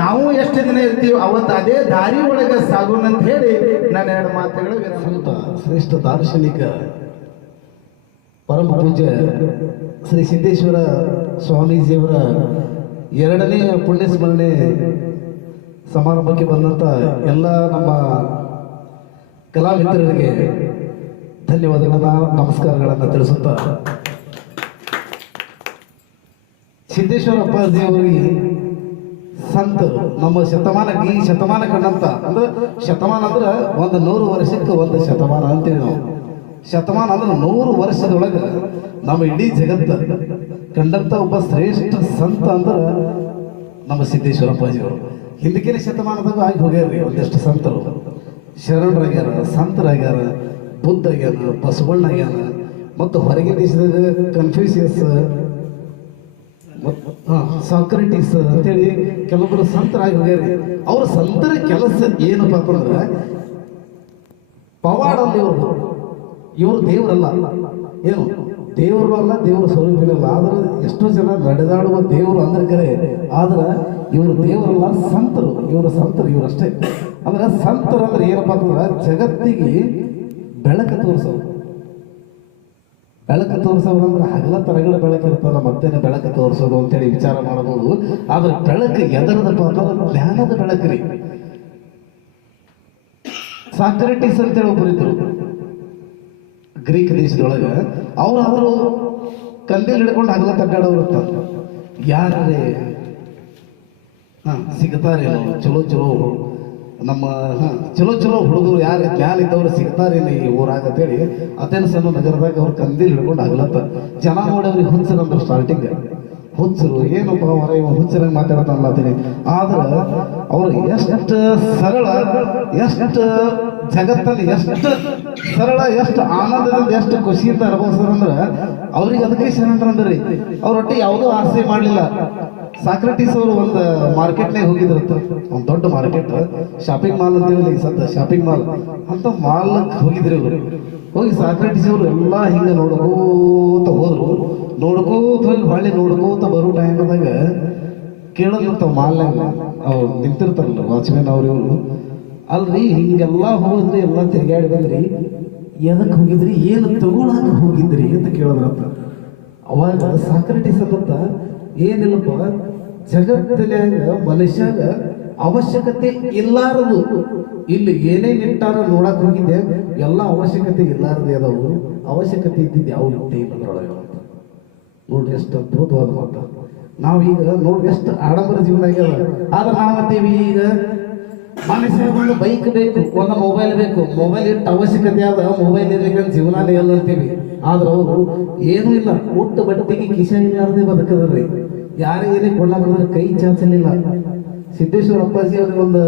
ನಾವು ಎಷ್ಟು ದಿನ ಇರ್ತೀವಿ ಅವತ್ತು ಅದೇ ದಾರಿ ಒಳಗೆ ಸಾಗೋಣ ಅಂತ ಹೇಳಿ ನಾನು ಎರಡು ಮಾತುಗಳು ಸಂತ ಶ್ರೇಷ್ಠ ದಾರ್ಶನಿಕ ಪರಮ ಪೂಜ್ಯ ಶ್ರೀ ಸಿದ್ದೇಶ್ವರ ಸ್ವಾಮೀಜಿಯವರ 2ನೇ ಪುಣ್ಯ ಸ್ಮರಣೆ ಸಮಾರಂಭಕ್ಕೆ ಬಂದಂತ ಎಲ್ಲ ನಮ್ಮ ಕಲಾವಿದರಿಗೆ ಧನ್ಯವಾದಗಳನ್ನ, ನಮಸ್ಕಾರಗಳನ್ನ ತಿಳಿಸುತ್ತಾ, ಸಿದ್ದೇಶ್ವರ ಅಪ್ಪಾಜಿಯವರಿಗೆ ಸಂತರು ನಮ್ಮ ಶತಮಾನಕ್ಕೆ, ಈ ಶತಮಾನ ಕಂಡಂತ ಅಂದ್ರೆ ಶತಮಾನ ಅಂದ್ರೆ 100 ವರ್ಷಕ್ಕೆ 1 ಶತಮಾನ ಅಂತೀವಿ ನಾವು. ಶತಮಾನ ಅಂದ್ರೆ 100 ವರ್ಷದೊಳಗೆ ನಮ್ಮ ಇಡೀ ಜಗತ್ತ ಕಂಡಂತ ಒಬ್ಬ ಶ್ರೇಷ್ಠ ಸಂತ ಅಂದ್ರೆ ನಮ್ಮ ಸಿದ್ದೇಶ್ವರ ಅಪ್ಪಾಜಿಯವರು. ಹಿಂದಕ್ಕಿನ ಶತಮಾನದಾಗ ಆಗಿ ಹೋಗ್ಯಾರ್ರಿ ಒಂದಿಷ್ಟು ಸಂತರು, ಶರಣರಾಗ್ಯಾರ, ಸಂತರಾಗ್ಯಾರ, ಬುದ್ಧ ಆಗ್ಯಾನ, ಬಸವಣ್ಣ ಆಗ್ಯಾನ, ಮತ್ತು ಹೊರಗಿನ ದೇಶದಾಗ ಕನ್ಫ್ಯೂಷಿಯಸ್, ಸಾಕ್ರೆಟಿಸ್ ಅಂತೇಳಿ ಕೆಲವೊಬ್ಬರು ಸಂತರಾಗಿ ಹೋಗ್ಯಾರಿ. ಅವ್ರ ಸಂತರ ಕೆಲಸ ಏನಪ್ಪ ಅಂತಂದ್ರೆ ಪವಾಡಲ್ಲಿ ಇವರು ದೇವರಲ್ಲ, ಏನು ದೇವರು ಅಲ್ಲ, ದೇವರ ಸ್ವರೂಪಿನಲ್ಲ. ಆದ್ರೆ ಎಷ್ಟೋ ಜನ ನಡೆದಾಡುವ ದೇವರು ಅಂದ್ರೆ ಕರೆ, ಆದ್ರೆ ಇವರು ದೇವರಲ್ಲ, ಸಂತರು. ಇವರು ಸಂತರು, ಇವರಷ್ಟೇ. ಅಂದ್ರೆ ಸಂತರು ಅಂದ್ರೆ ಏನಪ್ಪಾ ಅಂತಂದ್ರೆ ಜಗತ್ತಿಗೆ ಬೆಳಕು ತೋರಿಸೋರು. ಬೆಳಕು ತೋರಿಸೋರು ಅಂದ್ರೆ ಹಗಲ ತರಗಳ ಬೆಳಕು ಇರ್ತಲ್ಲ, ಮತ್ತೇನೆ ಬೆಳಕು ತೋರಿಸೋದು ಅಂತೇಳಿ ವಿಚಾರ ಮಾಡಬಹುದು. ಆದ್ರೆ ಬೆಳಕು ಎದರದಪ್ಪ ಅಂತಂದ್ರೆ ಜ್ಞಾನದ ಬೆಳಕು ರೀ. ಸಾಕ್ರೆಟಿಸ್ ಅಂತೇಳಿ ಒಬ್ಬರು ಇದ್ರು ಗ್ರೀಕ್ ದೇಶದೊಳಗೆ. ಅವ್ರಾದ್ರು ಕಂದಿಲ್ ಹಿಡ್ಕೊಂಡು ಹಗಲ ತಗ್ಗಾಡೋರು ಇರ್ತಾರೆ. ಯಾರೇ ಸಿಗ್ತಾರೇನೋ ಚಲೋ ಚಲೋ ನಮ್ಮ ಚಲೋ ಹುಡುಗರು ಯಾರು ಜ್ಞಾನ ಇದ್ದವ್ರು ಸಿಗ್ತಾರೇನು ಈ ಊರಾಗ ಅಂತೇಳಿ ಅಥೆನ್ಸ್ ಅನ್ನೋ ನಗರದಾಗ ಅವ್ರು ಕಂದಿಲ್ ಹಿಡ್ಕೊಂಡು ಹಗಲತ್ತ. ಜನ ನೋಡಿ ಅವ್ರಿಗೆ ಹುಚ್ಚರಂದ್ರು ಸ್ಟಾರ್ಟಿಂಗ್. ಹುಚ್ಚರು ಏನಪ್ಪ ಹೊರ ಇವ ಹುಚ್ಚರಾಗಿ ಮಾತಾಡ್ತಾನಲ್ಲ. ಆದ್ರೆ ಅವ್ರು ಎಷ್ಟು ಸರಳ, ಎಷ್ಟು ಜಗತ್ತಲ್ಲಿ ಎಷ್ಟು ಸರಳ, ಎಷ್ಟು ಆನಂದದಿಂದ, ಎಷ್ಟು ಖುಷಿಯಿಂದ ಅನುಭವಿಸ್ತಾರಂದ್ರೆ ಅವ್ರಿಗೆ ಅದಕ್ಕೆ ಶರಣರಂದ್ರಿ. ಅವ್ರೊಟ್ಟೆ ಯಾವುದೋ ಆಸೆ ಮಾಡಲಿಲ್ಲ. ಸಾಕ್ರೆಟಿಸ್ ಅವರು ಒಂದು ಮಾರ್ಕೆಟ್ನಾಗ ಹೋಗಿದ್ರಂತ, ಒಂದು ದೊಡ್ಡ ಮಾರ್ಕೆಟ್, ಶಾಪಿಂಗ್ ಮಾಲ್ ಅಂತೀವಲ್ಲ ಈಗ ಸದ್ದ, ಶಾಪಿಂಗ್ ಮಾಲ್ ಅಂತ ಮಾಲ್ ಹೋಗಿದ್ರಿ ಅವರು. ಹೋಗಿ ಸಾಕ್ರೆಟಿಸ್ ಅವರು ಎಲ್ಲ ಹಿಂಗೆ ನೋಡ್ಕೋತ ಹೋದ್ರು. ನೋಡ್ಕೋತ ಹೋಗಿ ಹೊಳ್ಳಿ ನೋಡ್ಕೋತ ಬರೋ ಟೈಮ್ದಾಗ ಕೇಳೋದಂತಾವ ಮಾಲ್ನಾಗ ಅವ್ರು ನಿಂತಿರ್ತಾರಲ್ಲ ವಾಚ್ಮ್ಯಾನ್ ಅವ್ರು ಇವರು, ಅಲ್ರಿ ಹಿಂಗೆಲ್ಲ ಹೋದ್ರಿ, ಎಲ್ಲ ತಿರುಗಾಡಿ ಬಂದ್ರಿ, ಎದಕ್ಕೆ ಹೋಗಿದ್ರಿ, ಏನು ತಗೊಳಕ್ಕೆ ಹೋಗಿದ್ರಿ ಅಂತ ಕೇಳೋದ್ರಂತ. ಅವಾಗ ಸಾಕ್ರೆಟಿಸ್ ಅಂತ ಏನಿಲ್ಲಪ್ಪ, ಜಗತ್ತಿನಾಗ ಮನುಷ್ಯಾಗ ಅವಶ್ಯಕತೆ ಇಲ್ಲಾರದು, ಇಲ್ಲಿ ಏನೇನು ಇಟ್ಟಾರ ನೋಡಕ್ ಹೋಗಿದ್ದೆ, ಎಲ್ಲ ಅವಶ್ಯಕತೆ ಇಲ್ಲಾರದೆ ಅದಾವು, ಅವಶ್ಯಕತೆ ಇದ್ದಿದ್ದು ಯಾವ ಇಟ್ಟೇ ಇಲ್ಲ ಅದ್ರೊಳಗೆ ಅಂತ. ನೋಡ್ರಿ ಎಷ್ಟು ಅದ್ಭುತವಾದ ಮಾತು. ನಾವೀಗ ನೋಡ್ರಿ ಎಷ್ಟು ಆಡಂಬರ ಜೀವನ ಆಗ್ಯದ. ಆದ್ರೆ ನಾವಂತೀವಿ ಈಗ ಮನುಷ್ಯ ಒಂದು ಬೈಕ್ ಬೇಕು, ಒಂದು ಮೊಬೈಲ್ ಬೇಕು, ಮೊಬೈಲ್ ಇಟ್ಟು ಅವಶ್ಯಕತೆ ಆದ, ಮೊಬೈಲ್ ಇರ್ಬೇಕಂತ ಜೀವನಾನೇ ಎಲ್ಲ ಅಂತೀವಿ. ಆದ್ರೆ ಅವರು ಏನೂ ಇಲ್ಲ, ಊಟ ಬಟ್ಟೆಗೆ ಕಿಶಾನಿಯಾರದೆ ಬದುಕದ್ರಿ. ಯಾರೇ ಏನೇ ಕೊಳ್ಳಾಕಂದ್ರೆ ಕೈ ಚಾಚಲಿಲ್ಲ. ಸಿದ್ದೇಶ್ವರ ಅಪ್ಪಾಜಿ ಅವ್ರಿಗೆ ಒಂದು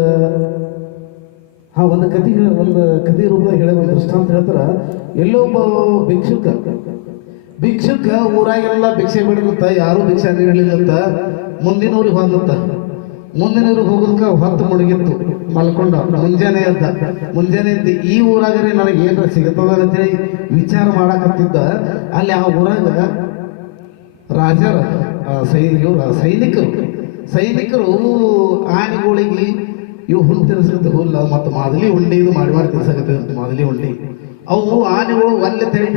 ಕಥೆ ರೂಪದಾಗ ಹೇಳ ಒಂದು ದೃಷ್ಟಾಂತ ಹೇಳ್ತಾರ. ಎಲ್ಲೋ ಒಬ್ಬ ಭಿಕ್ಷುಕ ಊರಾಗೆಲ್ಲ ಭಿಕ್ಷೆ ಬಿಡಲತ್ತ, ಯಾರು ಭಿಕ್ಷೆ ನೀಡಲಿಲ್ಲತ್ತ. ಮುಂದಿನ ಊರಿಗೆ ಹೋಗ್ಲತ್ತ. ಮುಂದಿನ ಊರಿಗೆ ಹೋಗೋದಕ್ಕೆ ಹೊತ್ತು ಮುಳುಗಿತ್ತು, ಮಲ್ಕೊಂಡ. ಮುಂಜಾನೆ ಎದ್ದು ಈ ಊರಾಗರೆ ನನಗೆ ಏನಾರ ಸಿಗತ್ತದ ಅಂತೇಳಿ ವಿಚಾರ ಮಾಡಕತ್ತಿದ್ದ. ಅಲ್ಲಿ ಆ ಊರಾಗ ರಾಜರ ಸೈನಿಕರು ಆನೆಗಳಿಗೆ ಇವು ಹುಲ್ಲು ತಿರ್ಸಕತ್ತೆ, ಹುಲ್ಲ ಮತ್ತು ಮಾದಲಿ ಉಂಡಿ ಇದು ಮಾಡಿ ತಿರ್ಸಕತ್ತೆ. ಮಾದಲಿ ಉಂಡಿ ಅವು ಆನೆಗಳು ಒಲ್ಲೆ ತೆಳಿ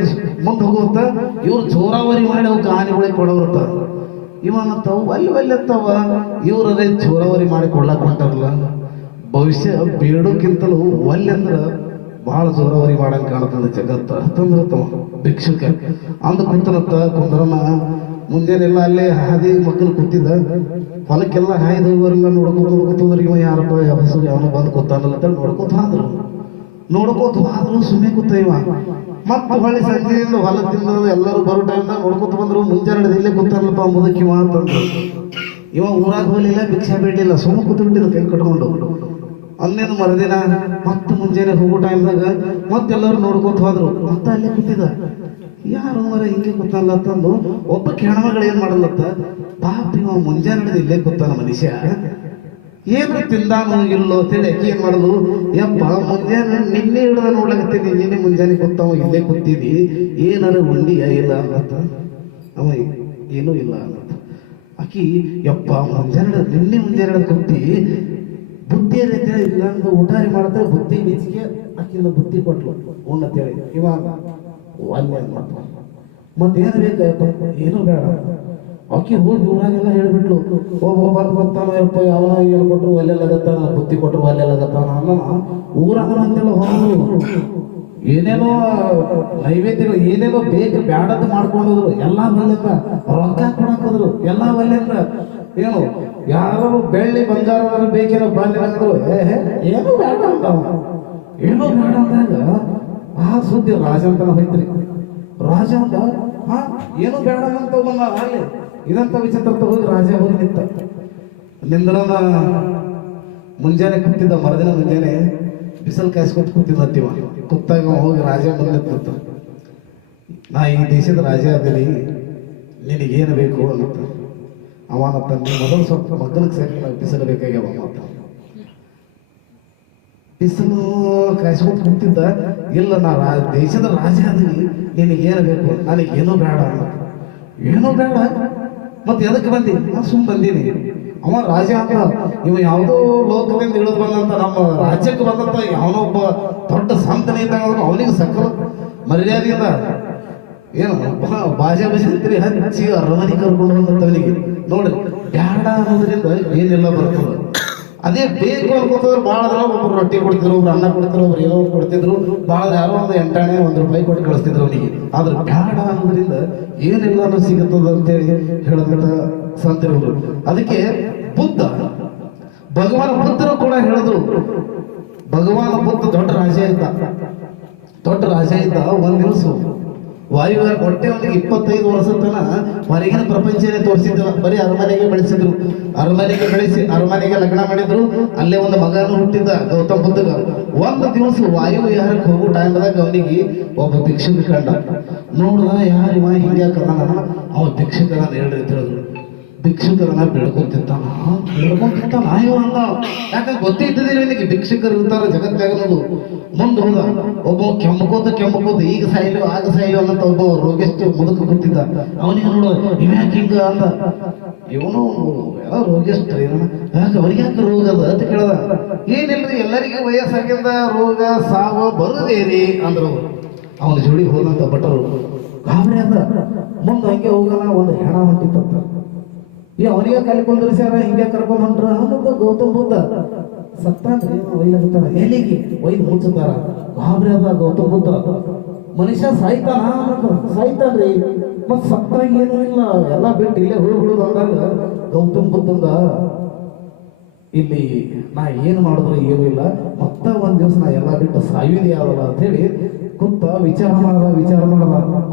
ಮುಂದೆ ಹೋಗುತ್ತ, ಇವ್ರು ಚೋರಾವರಿ ಮಾಡಿ ಅವಕ್ಕೆ ಆನೆಗಳಿಗೆ ಕೊಡೋರ್ತ. ಇವನತ್ತವು ಒಲ್ಲೆತ್ತವ, ಇವ್ರದೇ ಚೋರಾವರಿ ಮಾಡಿ ಕೊಡ್ಲಾಕ್ ಹೊಂಟಾರಲ್ಲ. ಭವಿಷ್ಯ ಬೇಡೋಕ್ಕಿಂತಲೂ ಒಲ್ಲೆಂದ್ರ ಬಹಳ ಚೋರಾವರಿ ಮಾಡಂಗೆ ಕಾಣ್ತದೆ ಜಗತ್ತ ತಂದ್ರತ್ತವ. ಭಿಕ್ಷುಕ ಅಂದ ಕುಂದ್ರನ ಮುಂಜಾನೆಲ್ಲ ಅಲ್ಲೇ ಹಾದಿ ಮಕ್ಕಳು ಕೂತಿದ್ದ, ಹೊಲಕ್ಕೆಲ್ಲ ಹಾಯ್ದು ಹೋಗೋರೆಲ್ಲ ನೋಡ್ಕೋತಂದ್ರೆ ಇವ ಯಾರಪ್ಪ ಹಸು ಅವನು ಬಂದು ಕೂತಾನಲ್ಲ ಅಂತ ನೋಡ್ಕೋತ ಹೋದ್ರು ಸುಮ್ಮನೆ ಕೂತ ಇವ. ಮತ್ತೆ ಹೊಳ್ಳಿ ಸಂಜೆಯಿಂದ ಹೊಲದಿಂದ ಎಲ್ಲರೂ ಬರೋ ಟೈಮ್ದಾಗ ನೋಡ್ಕೋತ ಬಂದ್ರು. ಮುಂಜಾನೆ ಇಲ್ಲೇ ಕೂತಾನಲ್ಲಪ್ಪ ಮುದಕಿವ ಅಂತಂದ್ರು. ಇವ ಊರಾಗ ಹೋಗ್ಲಿಲ್ಲ, ಭಿಕ್ಷಾ ಬೇಡಲಿಲ್ಲ, ಸುಮ್ಮ ಕೂತು ಬಿಟ್ಟಿದ್ದ ಕೈ ಕಟ್ಕೊಂಡು. ಅಂದಿನ ಮರುದಿನ ಮತ್ತೆ ಮುಂಜಾನೆ ಹೋಗೋ ಟೈಮ್ದಾಗ ಮತ್ತೆಲ್ಲರೂ ನೋಡ್ಕೋತ ಹೋದ್ರು. ಮತ್ತೆ ಅಲ್ಲೇ ಕೂತಿದ್ದ. ಯಾರು ಮರ ಹಿಂಗೆ ಕೂತಲ್ಲ ಅಂತಂದು ಒಬ್ಬ ಹೆಣ್ಮಗಳು ಏನ್ ಮಾಡಲತ್ತ, ಪಾಪ ಇವ ಮುಂಜಾನೆ ಇಲ್ಲೇ ಕೂತಾನ ಮನುಷ್ಯ, ಏನು ತಿಂದಾನು ಇಲ್ಲೋ ಅಂತೇಳಿ ಅಕ್ಕಿ ಏನ್ ಮಾಡುದು, ಯಪ್ಪ ಮುಂಜಾನೆ ನಿನ್ನೆ ಹಿಡ್ದ ನೋಡ್ಲಕತ್ತೀನಿ, ನಿನ್ನೆ ಮುಂಜಾನೆ ಕೂತಾವ ಇಲ್ಲೇ ಕೂತಿದಿ, ಏನಾರ ಉಂಡಿಯ ಇಲ್ಲ ಅನ್ನತ್ತ. ಅವ ಏನೂ ಇಲ್ಲ ಅನ್ನತ್ತ. ಆಕಿ ಯಪ್ಪ ನಿನ್ನೆ ಮುಂಜಾನೆ ಕೂತಿ ಬುದ್ಧಿ ನಂದು ಊಟಾರಿ ಮಾಡ್ತಾರೆ, ಬುದ್ಧಿ ಬೀಚಿಗೆ ಆಕಿನ ಬುದ್ಧಿ ಕೊಟ್ಲು ಉಣ್ಣತ್ತೇಳಿ. ಇವಾಗ ಒಲ್ಲೆ ಅನ್ನತ್ತ. ಮತ್ತೇನು ಬೇಕಾಯಪ್ಪ, ಏನೂ ಬೇಡ. ಆಕಿ ಹೋಗಿ ಊರಾಗೆಲ್ಲ ಹೇಳ್ಬಿಟ್ಲು, ಒಬ್ಬ ಬರ್ತಾನ ಯಪ್ಪ ಯಾವನ ಏನು ಕೊಟ್ಟರು ಅಲ್ಲೆಲ್ಲಾಗತ್ತಾನ, ಬುದ್ಧಿ ಕೊಟ್ಟರು ಅಲ್ಲೆಲ್ಲಾಗತ್ತಾನ ಅನ್ನ ಊರಾಗ ಮಂದೆಲ್ಲ ಹೋದ್ರು. ಏನೇನೋ ನೈವೇದ್ಯಗಳು ಏನೇನೋ ಬೇಕು ಬ್ಯಾಡದ್ದು ಮಾಡ್ಕೊಂಡೋದ್ರು, ಎಲ್ಲ ಒಲ್ಲೆಂದ ರೊಕ್ಕ ಕೊಡಾಕೋದ್ರು, ಎಲ್ಲ ಒಲ್ಲೆಂದ. ಏನು ಯಾರು ಬೆಳ್ಳಿ ಬಂಗಾರ ಬೇಕೇನೋ ಬಾಲ್ಯಂದ್ರು ಏನೂ ಬೇಡ ಅಂತಾವ. ಏನೋ ಬೇಡ ಅಂದಾಗ ಆ ಸುದ್ದಿ ರಾಜ ಅಂತನ ಹೋಯ್ತ್ರಿ. ರಾಜ ಅಂತ ಏನು ಬೇಡ ಅಂತ ಬಂದ ಅಲ್ಲಿ ಇದಂತ ವಿಚಿತ್ರ ಹೋಗಿ ರಾಜ ಹೋಗಿ ನಿಂತ. ನಿಂದ್ರನ ಮುಂಜಾನೆ ಕೂತಿದ್ದ, ಮರದಿನ ಮುಂಜಾನೆ ಬಿಸಿಲು ಕಾಯಿಸ್ಕೊತ ಕೂತಿದ್ದ. ಕೂತಾಗ ಹೋಗಿ ರಾಜ ಮುಂದೆ ಕೂತ, ನಾ ಈ ದೇಶದ ರಾಜ ಅದೇನಿ, ನಿನಗೇನು ಬೇಕು ಅಂತ. ಅವನತ್ತ ಮೊದಲು ಸ್ವಲ್ಪ ಮಗನಿಗೆ ಸರಿ ಬಿಸಿಲು ಬೇಕಾಗ್ಯಾವ ಅಂತ. ಬಿಸಿಲು ಕಾಯಿಸ್ಕೊತ ಕೂತಿದ್ದ. ಇಲ್ಲ ನಾ ದೇಶದ ರಾಜ ಅದೀನಿ, ನಿನಗೇನು ಬೇಕು? ನನಗೇನೂ ಬೇಡ ಅಂತ. ಏನೂ ಬೇಡ ಮತ್ತೆ ಎದಕ್ಕೆ ಬಂದಿ? ನಾನು ಸುಮ್ಮ ಬಂದೀನಿ. ಅವ ರಾಜ ಅಂತ, ಇವ ಯಾವುದೋ ಲೋಕದಿಂದ ಇಳಿದು ಬಂದಂತ ನಮ್ಮ ರಾಜ್ಯಕ್ಕೆ ಬಂದಂತ ಯಾವನೋ ಒಬ್ಬ ದೊಡ್ಡ ಸಂತನೇ ಇದ್ದಾಗ ಅವನಿಗೆ ಸಕಲ ಮರ್ಯಾದೆಯಿಂದ ಏನು ಬಾಜಾ ಬಜಿ ಹಚ್ಚಿ ಅರಮನೆ ಕರ್ಕೊಂಡು ಬಂದಂತವನಿಗೆ ನೋಡ್ರಿ. ಬ್ಯಾಡ ಅನ್ನೋದ್ರಿಂದ ಏನೆಲ್ಲ ಬರ್ತದೆ. ಅದೇ ಬೇಕು ಅನ್ಕೋತಂದ್ರೆ ಭಾಳ ಒಬ್ಬರು ರೊಟ್ಟಿ ಕೊಡ್ತಿದ್ರು, ಒಬ್ರು ಅನ್ನ ಕೊಡ್ತಿದ್ರು, ಒಬ್ರು ಏನೋ ಕೊಡ್ತಿದ್ರು, ಭಾಳ ಯಾರೋ ಒಂದು 8 ಆಣೆ 1 ರೂಪಾಯಿ ಕೊಟ್ಟು ಕಳಿಸ್ತಿದ್ರು ಅವನಿಗೆ. ಆದ್ರೆ ಬ್ಯಾಡ ಅನ್ನೋದ್ರಿಂದ ಏನೆಲ್ಲ ಸಿಗುತ್ತದೆ ಅಂತೇಳಿ ಹೇಳಬೇಕ ಸಂತಿರೋರು. ಅದಕ್ಕೆ ಬುದ್ಧ, ಭಗವಾನ ಬುದ್ಧರು ಕೂಡ ಹೇಳಿದ್ರು. ಭಗವಾನ ಬುದ್ಧ ದೊಡ್ಡ ರಾಜ ಇದ್ದ. ಒಂದ್ ದಿವಸ ವಾಯುವಿಹಾರ ಕೊಟ್ಟೆ ಅವನಿಗೆ 25 ವರ್ಷ ತನ ಹೊರಗಿನ ಪ್ರಪಂಚನೇ ತೋರಿಸಿದ್ರು. ಬರೀ ಅರಮನೆಗೆ ಬೆಳೆಸಿದ್ರು, ಅರಮನೆಗೆ ಲಗ್ನ ಮಾಡಿದ್ರು. ಅಲ್ಲೇ ಒಂದು ಮಗನು ಹುಟ್ಟಿದ್ದ ಗೌತಮ ಬುದ್ಧಗ. ಒಂದು ದಿವಸ ವಾಯುವಿಹಾರಕ್ಕೆ ಹೋಗೋ ಟೈಮ್ದಾಗ ಅವನಿಗೆ ಒಬ್ಬ ಭಿಕ್ಷುಕ ಕಂಡ. ನೋಡ್ದ, ಯಾರಿವ ಹಿಂಗ್ಯಾಕದಾನ? ಅವ ಭಿಕ್ಷುಕರನ್ನ ಹೇಳ್ರಿ ತಿಳಿದ್ರು. ಭಿಕ್ಷುಕರನ್ನ ಬೆಳ್ಕೊಂತಿರ್ತಾನ ಇವ ಅಂದ. ಯಾಕಂದ್ರೆ ಗೊತ್ತಿದ್ದಿಲ್ಲ ಇವನಿಗೆ ಭಿಕ್ಷುಕರು ಇರ್ತಾರ ಜಗತ್ತಾಗ ಅನ್ನೋದು. ಮುಂದೆ ಹೋದ, ಒಬ್ಬ ಕೆಮ್ಮಕೋತ ಈಗ ಸಾಯಿಲು ಆಗ ಸಾಯಿಲು ಅನ್ನಂತ ಒಬ್ಬ ರೋಗಿಷ್ಟು ಮುದುಕ ಕೂತಿದ್ದ. ಅವನಿಗೆ ನೋಡು, ಇವ್ಯಾಕೆ ಹಿಂಗ ಅಂದ. ಇವನು ಎಲ್ಲ ರೋಗಿಷ್ಟ ಯಾಕೆ ಅವ್ರಿಗೆ ಯಾಕೆ ರೋಗ ಅದ ಅಂತ ಕೇಳ್ದ. ಏನಿಲ್ರಿ, ಎಲ್ಲರಿಗೂ ವಯಸ್ಸಾಗಿಂದ ರೋಗ ಸಾವು ಬರುದೇರಿ ಅಂದ್ರು. ಅವನ ಜೋಡಿ ಹೋದಂತ ಭಟರು ಗಾಬರಿ ಅದ. ಮುಂದೆ ಹಂಗೆ ಹೋಗಲ್ಲ, ಒಂದು ಹೆಣ ಹೊಂಟಿತ್ತ. ಅವನಿಗೆ ಕಲ್ಕೊಂಡಿರ್ಸ್ಯಾರ, ಹಿಂಗೆ ಕರ್ಕೊಂಡ್ ಹೊಂಟ್ರ ಅನ್ನೋದು ಗೌತಮ ಬುದ್ಧ. ಸತ್ತಾನ್ರಿ ಒಯ್ಲಾಗುತ್ತಾರ, ಎಲ್ಲಿಗೆ ಒಯ್ದು ಮುಚ್ಚುತ್ತಾರ. ಗಾಬರಿ ಅದ ಗೌತಮ ಬುದ್ಧ. ಮನುಷ್ಯ ಸಾಯ್ತಾನ್ರಿ, ಮತ್ ಸತ್ತಾಗ ಏನೂ ಇಲ್ಲ, ಎಲ್ಲ ಬಿಟ್ಟು ಇಲ್ಲೇ ಹೋಗ್ಬಿಡುದು ಅಂದಾಗ ಗೌತಮ ಬುದ್ಧಂದ ಇಲ್ಲಿ ನಾ ಏನು ಮಾಡಿದ್ರು ಏನೂ ಇಲ್ಲ, ಮತ್ತ ಒಂದ್ ದಿವಸ ನಾ ಎಲ್ಲ ಬಿಟ್ಟು ಸಾಯುವುದೇ ಯಾವಲ್ಲ ಅಂತ ಹೇಳಿ ಕುತ್ತ ವಿಚಾರ ಮಾಡದ.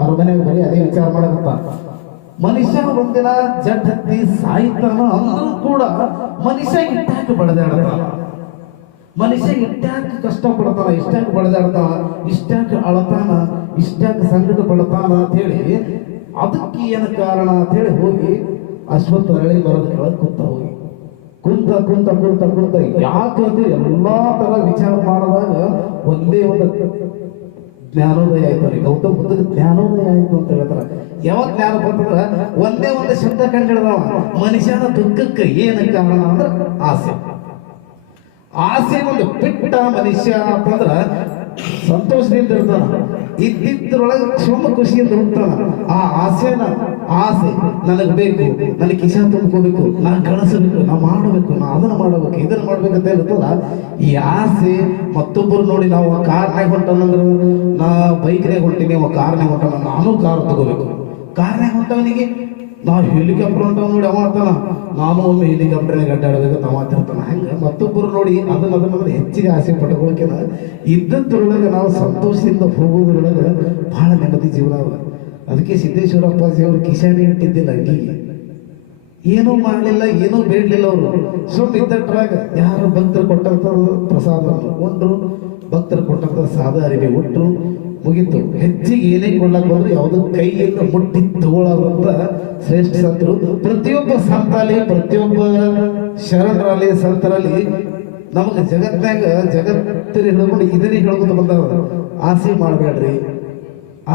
ಅವ್ರ ಮನೆಗೆ ಬರೀ ಅದೇ ವಿಚಾರ ಮಾಡಕತ್ತ. ಮನುಷ್ಯ ಒಂದಿನ ಜಡ್ ಹತ್ತಿ ಸಾಯ್ತಾನ ಅಂದ್ರೂ ಕೂಡ ಮನುಷ್ಯ ಇಟ್ಟಾಕ ಬಡದಾಡ್ತಾನ, ಮನುಷ್ಯ ಇಟ್ಟಾಕ ಕಷ್ಟ ಪಡ್ತಾನ, ಇಷ್ಟಾಕ ಬಡದಾಡ್ತಾನ, ಇಷ್ಟಾಕ ಅಳತಾನ, ಇಷ್ಟಾಕ ಸಂಕಟ ಪಡ್ತಾನ ಅಂತ ಹೇಳಿ ಅದಕ್ಕೆ ಏನು ಕಾರಣ ಅಂತ ಹೇಳಿ ಹೋಗಿ ಅಶ್ವತ್ಥ ಅರಳಿ ಬರೋದ ಕೆಳಗೆ ಕುಂತ ಯಾಕಂದ್ರೆ ಎಲ್ಲಾ ತರ ವಿಚಾರ ಮಾಡಿದಾಗ ಒಂದೇ ಒಂದು ಜ್ಞಾನೋದಯ ಆಯ್ತು ರೀ. ಗೌತಮ ಬುದ್ಧಗೆ ಜ್ಞಾನೋದಯ ಆಯ್ತು ಅಂತ ಹೇಳ್ತಾರ. ಯಾವಾಗ ಜ್ಞಾನ ಬರ್ತದ? ಒಂದೇ ಒಂದು ಶಬ್ದ ಕಂಡಿಡ್ದವ, ಮನುಷ್ಯನ ದುಃಖಕ್ಕೆ ಏನು ಕಾರಣ ಅಂದ್ರೆ ಆಸೆ ಒಂದು ಬಿಟ್ಟ ಮನುಷ್ಯ ಅಂತಂದ್ರ ಸಂತೋಷದಿಂದ ಇರ್ತಾನ, ಇದ್ದಿದ್ರೊಳಗೆ ಕ್ಷಮ ಖುಷಿಯಿಂದ ಹೋಗ್ತಾನ. ಆ ಆಸೆ ನನಗೆ ಬೇಕು, ನನಗೆ ಕಿಶ ತುಂಬ್ಕೋಬೇಕು, ನಾನು ಗಳಿಸಬೇಕು, ನಾ ಮಾಡಬೇಕು, ನಾ ಅದನ್ನ ಮಾಡಬೇಕು, ಇದನ್ನ ಮಾಡ್ಬೇಕಂತ ಇರ್ತಲ್ಲ. ಈ ಆಸೆ ಮತ್ತೊಬ್ಬರು ನೋಡಿ, ನಾವು ಕಾರ್ನಾಗ ಹೊಂಟನಂದ್ರು ನಾ ಬೈಕ್ನಾಗ ಹೊಂಟೀನಿ, ಅವ ಕಾರ್ನಾಗ ಹೊಂಟಾನ, ನಾನು ಕಾರ್ ತಗೋಬೇಕು. ಕಾರ್ನಾಗ ಹೊಂಟವನಿಗೆ ನಾವು ಹೆಲಿಕಾಪ್ಟರ್ ಹೊಂಟವ್ ನೋಡಿ ಅವ ಮಾಡ್ತಾನ, ನಾನು ಒಮ್ಮೆ ಹೆಲಿಕಾಪ್ಟರ್ನಾಗ ಅಡ್ಡಾಡಬೇಕು ಅಂತ ಮಾತಿರ್ತಾನ. ಹಂಗ ಮತ್ತೊಬ್ಬರು ನೋಡಿ ಅದನ್ನ ಹೆಚ್ಚಿಗೆ ಆಸೆ ಪಟ್ಕೊಳಕಿನ ಇದ್ದದ್ರೊಳಗೆ ನಾವು ಸಂತೋಷದಿಂದ ಹೋಗೋದ್ರೊಳಗೆ ಬಹಳ ನೆಮ್ಮದಿ ಜೀವನ ಅದ. ಅದಕ್ಕೆ ಸಿದ್ದೇಶ್ವರ ಅಪ್ಪಾಜಿ ಅವರು ಕಿಶಾನಿ ಇಟ್ಟಿದ್ದಿಲ್ಲ, ಅಂಗಿಗೆ ಏನೂ ಮಾಡಲಿಲ್ಲ, ಏನೂ ಬೇಡಲಿಲ್ಲ. ಅವರು ಸುಮ್ಮ ಇದ್ದಟ್ರಾಗ ಯಾರು ಭಕ್ತರು ಕೊಟ್ಟಂತ ಪ್ರಸಾದ ಉಂಡ್ರು, ಭಕ್ತರು ಕೊಟ್ಟಂತ ಸಾದ ಅರಿವಿ ಉಟ್ರು, ಮುಗಿತು. ಹೆಚ್ಚಿಗೆ ಏನೇ ಕೊಳ್ಳಕ್ ಬಂದ್ರೆ ಯಾವುದು ಕೈಯಿಂದ ಮುಟ್ಟಿ ತಗೊಳ್ಳೋದಂತ ಶ್ರೇಷ್ಠ ಸಂತರು. ಪ್ರತಿಯೊಬ್ಬ ಸಂತಲ್ಲಿ, ಪ್ರತಿಯೊಬ್ಬ ಶರಣರಲ್ಲಿ, ಸಂತರಲ್ಲಿ ನಮಗೆ ಜಗತ್ತಿನ ಹಿಡ್ಕೊಂಡು ಇದನ್ನೇ ಹೇಳ್ಕೊಂಡು ಬಂದವ. ಆಸೆ ಮಾಡಬೇಡ್ರಿ,